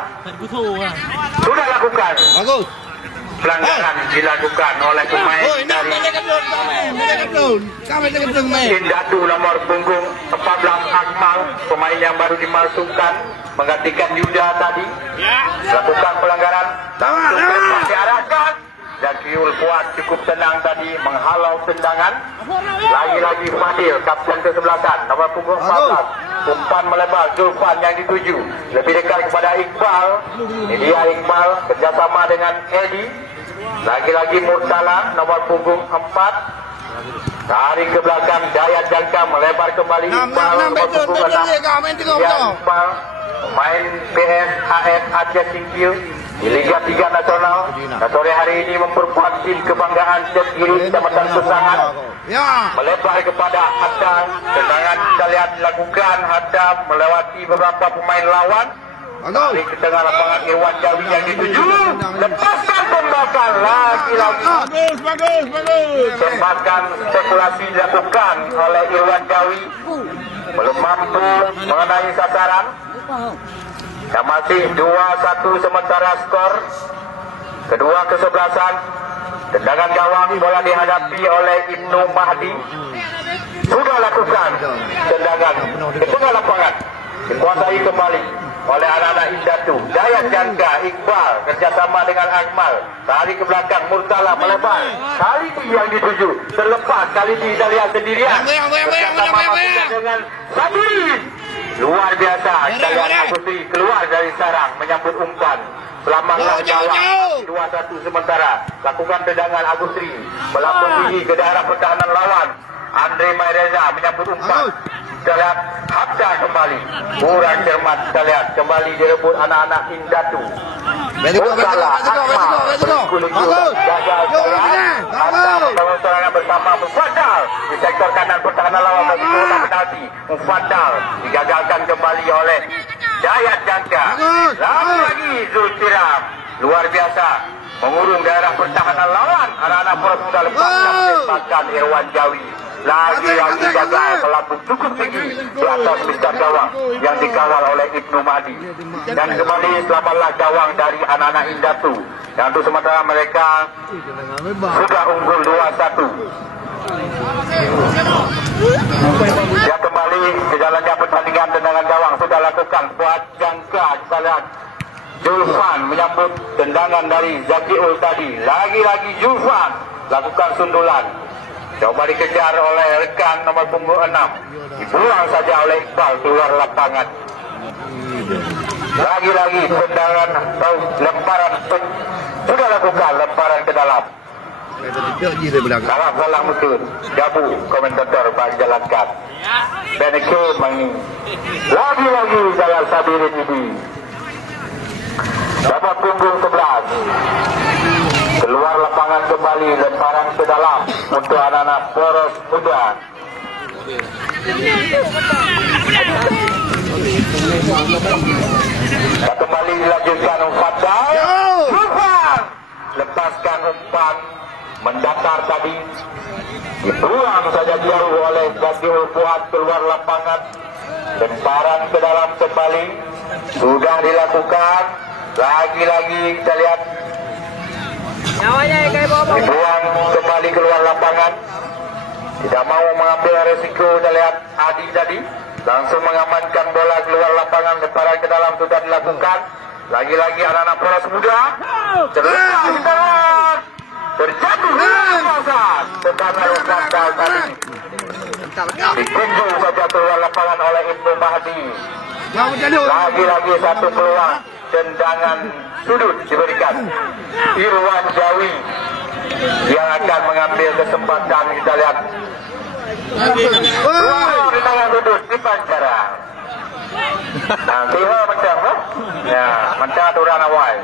Sudah lakukan. Pelanggaran dilakukan oleh pemain dari Indatu nomor punggung 14 Akmal, pemain yang baru dimasukkan menggantikan Yuda tadi. Lakukan pelanggaran, langsung diarahkan. Zakiul Fuad cukup tenang tadi menghalau tendangan. Lagi-lagi Fadil, kapten kesebelasan nomor punggung 14. Umpan melebar Zulfan yang dituju lebih dekat kepada Iqbal. Ini dia Iqbal kerjasama dengan Edi. Lagi-lagi Murtala nomor punggung 4. Tarik ke belakang, daya jangka melebar kembali Iqbal nomor punggung 6. Ya Iqbal main PS AF Aceh Singkil di Liga 3 Nasional. Sore hari ini memperkuat tim kebanggaan Kiri Kecamatan Kusangan. Melebar kepada Hatta. Tendangan kita lihat dilakukan Hatta melewati beberapa pemain lawan. Tarik ke tengah lapangan Irwan Jawi yang dituju. Lepaskan pembakar lagi-lagi kesempatan spekulasi dilakukan oleh Irwan Jawi, belum mampu mengenai sasaran. Dan masih 2-1 sementara skor. Kedua kesebelasan. Tendangan gawang, bola dihadapi oleh Ibnu Mahdi. Sudah lakukan tendangan ke tengah lapangan, dikuasai kembali oleh anak-anak Indatu. Dayat Jangka, Iqbal kerjasama dengan Akmal, tarik ke belakang, Murtala melebar. Kali ini yang dituju terlepas, kali ini kita lihat sendirian kerjasama dengan Sabiri. Luar biasa. Kita lihat Agustri keluar dari sarang menyambut umpan. Selambanglah gawang. 2-1 sementara. Lakukan tendangan Agustri melambung tinggi ke daerah pertahanan lawan. Andre Maireza menyambut umpan. Kita lihat Habda kembali. Kurang cermat. Kita lihat kembali direbut anak-anak Indatu. Salah bersama Mufaddal di sektor kanan pertahanan lawan bagi bola penalti. Mufaddal digagalkan kembali oleh Dayat Jangka. Lagi Zulkiram, luar biasa mengurung daerah pertahanan lawan. Anak-anak Poros Muda lepas tembakan Irwan Jawi. Lagi-lagi gagal melambung cukup tinggi di atas bintang gawang yang dikawal oleh Ibnu Mahdi. Dan kembali selamatlah gawang dari anak-anak Indatu. Dan untuk sementara mereka sudah unggul 2-1. Ya, kembali ke jalannya pertandingan. Tendangan gawang sudah lakukan buat Jangka. Kita lihat Julfan menyambut tendangan dari Zakiul tadi. Lagi-lagi Julfan lakukan sundulan. Coba dikejar oleh rekan nomor punggung 6. Dibuang saja oleh Iqbal keluar lapangan. Lagi-lagi tendangan atau lemparan sudah lakukan lemparan ke dalam. Salah betul. Gabu komentator bagi jalankan. Beneke Mangi. Lagi-lagi Jalal Sabirin ini. Dapat punggung 11. Keluar lapangan kembali, lemparan ke dalam untuk anak-anak Poros Muda. Dan kembali dilanjutkan Mufaddal. Lepaskan umpan mendatar tadi. Dibuang saja jauh oleh Zakiul Fuad keluar lapangan. Lemparan ke dalam kembali. Sudah dilakukan. Lagi-lagi kita lihat. Dibuang kembali keluar lapangan. Tidak mau mengambil resiko. Kita lihat Adi tadi langsung mengamankan bola keluar lapangan. Lemparan ke dalam sudah dilakukan. Lagi-lagi anak-anak Poros Muda terlepas, terjatuh tekanan Mufaddal tadi. Dikunjung saja keluar lapangan oleh Ibnu Mahdi. Lagi-lagi satu peluang. Tendangan sudut diberikan Irwan Jawi yang akan mengambil kesempatan. Kita lihat tendangan sudut di pancaran. Nanti macam ya, macam aturan awal.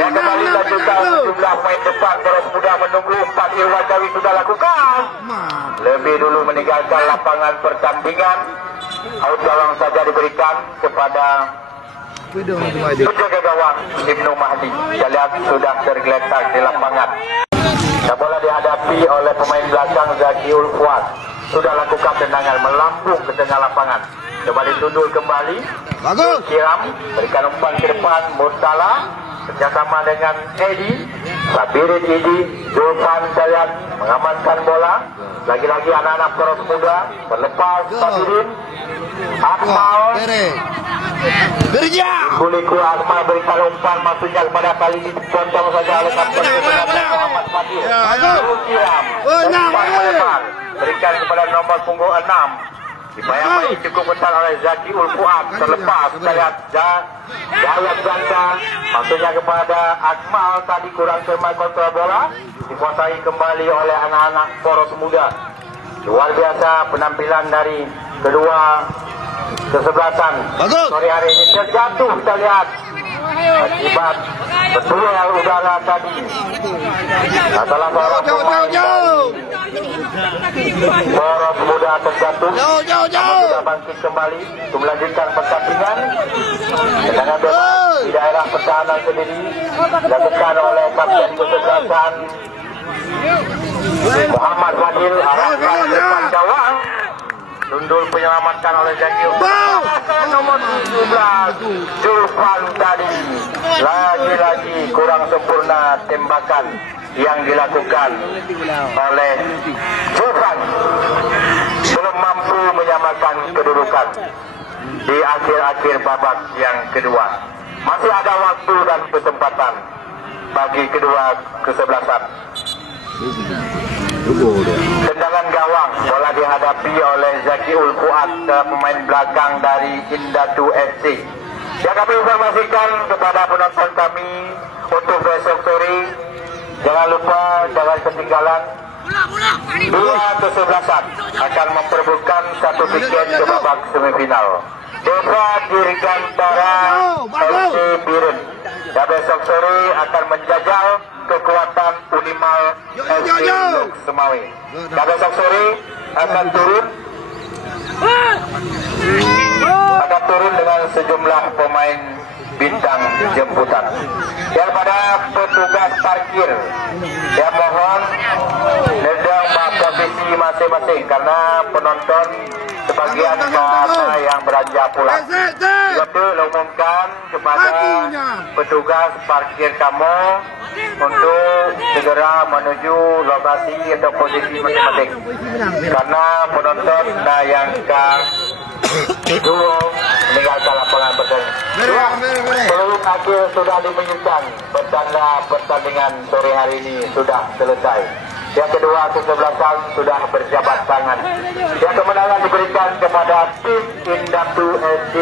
Dan kembali lanjutkan jumlah pemain depan Poros Muda menunggu umpan Irwan Jawi sudah lakukan. Lebih dulu meninggalkan lapangan pertandingan. Out gawang saja diberikan kepada penjaga gawang Ibnu Mahdi. Kita lihat sudah tergeletak di lapangan. Dan bola dihadapi oleh pemain belakang Zakiul Fuad. Sudah lakukan tendangan melambung ke tengah lapangan. Coba ditundul kembali. Kiram berikan umpan ke depan. Murtala kerjasama dengan Edi. Sabirin Edi. Julfan Dayat mengamankan bola. Lagi-lagi anak-anak Poros Muda berlepas. Sabirin Akmal Kuliku Akmal berikan umpan maksudnya kepada kali ini dipotong saja oleh kapten Muhammad Fadil. Kiram umpan melebar berikan kepada nomor punggung 6. Dibayang-bayang cukup besar oleh Zakiul Fuad. Terlepas saya Dayat Jangka maksudnya kepada Akmal tadi kurang cermat kontrol bola. Dikuasai kembali oleh anak-anak Poros Muda. Luar biasa penampilan dari kedua kesebelasan sore hari ini. Terjatuh kita lihat akibat berduel udara tadi. Salah seorang pemain Poros Muda terjatuh, sudah bangkit kembali untuk melanjutkan pertandingan. Tendangan bebas di daerah pertahanan sendiri dilakukan oleh kapten kesebelasan Muhammad Fadil, arahkan depan gawang. Tundul penyelamatkan oleh Zakir. Nomor 17 Julfan tadi. Lagi-lagi kurang sempurna tembakan yang dilakukan oleh Julfan. Belum mampu menyamakan kedudukan di akhir-akhir babak yang kedua. Masih ada waktu dan kesempatan bagi kedua kesebelasan. Tendangan gawang, bola dihadapi oleh Zakiul Fuad, pemain belakang dari Indatu FC. Ya, kami informasikan kepada penonton kami untuk besok sore, jangan lupa, jangan ketinggalan, dua kesebelasan akan memperebutkan satu tiket ke babak semifinal. Desa Dirgantara FC Biren. Dan besok sore akan menjajal kekuatan Unimal FC Lok Semawe. Dan besok sore akan turun dengan sejumlah pemain bintang jemputan. Dan pada petugas parkir, ya mohon nedang posisi masing-masing karena penonton sebagian karena yang beranjak pulang. Jadi umumkan kepada petugas parkir kamu untuk segera menuju lokasi atau posisi masing-masing. Karena penonton yang duo meninggalkan lapangan pertandingan. Sebelum akhir sudah dimenangkan, bertanda pertandingan sore hari ini sudah selesai. Yang kedua kesebelasan sudah berjabat tangan. Yang kemenangan diberikan kepada tim Indatu FC.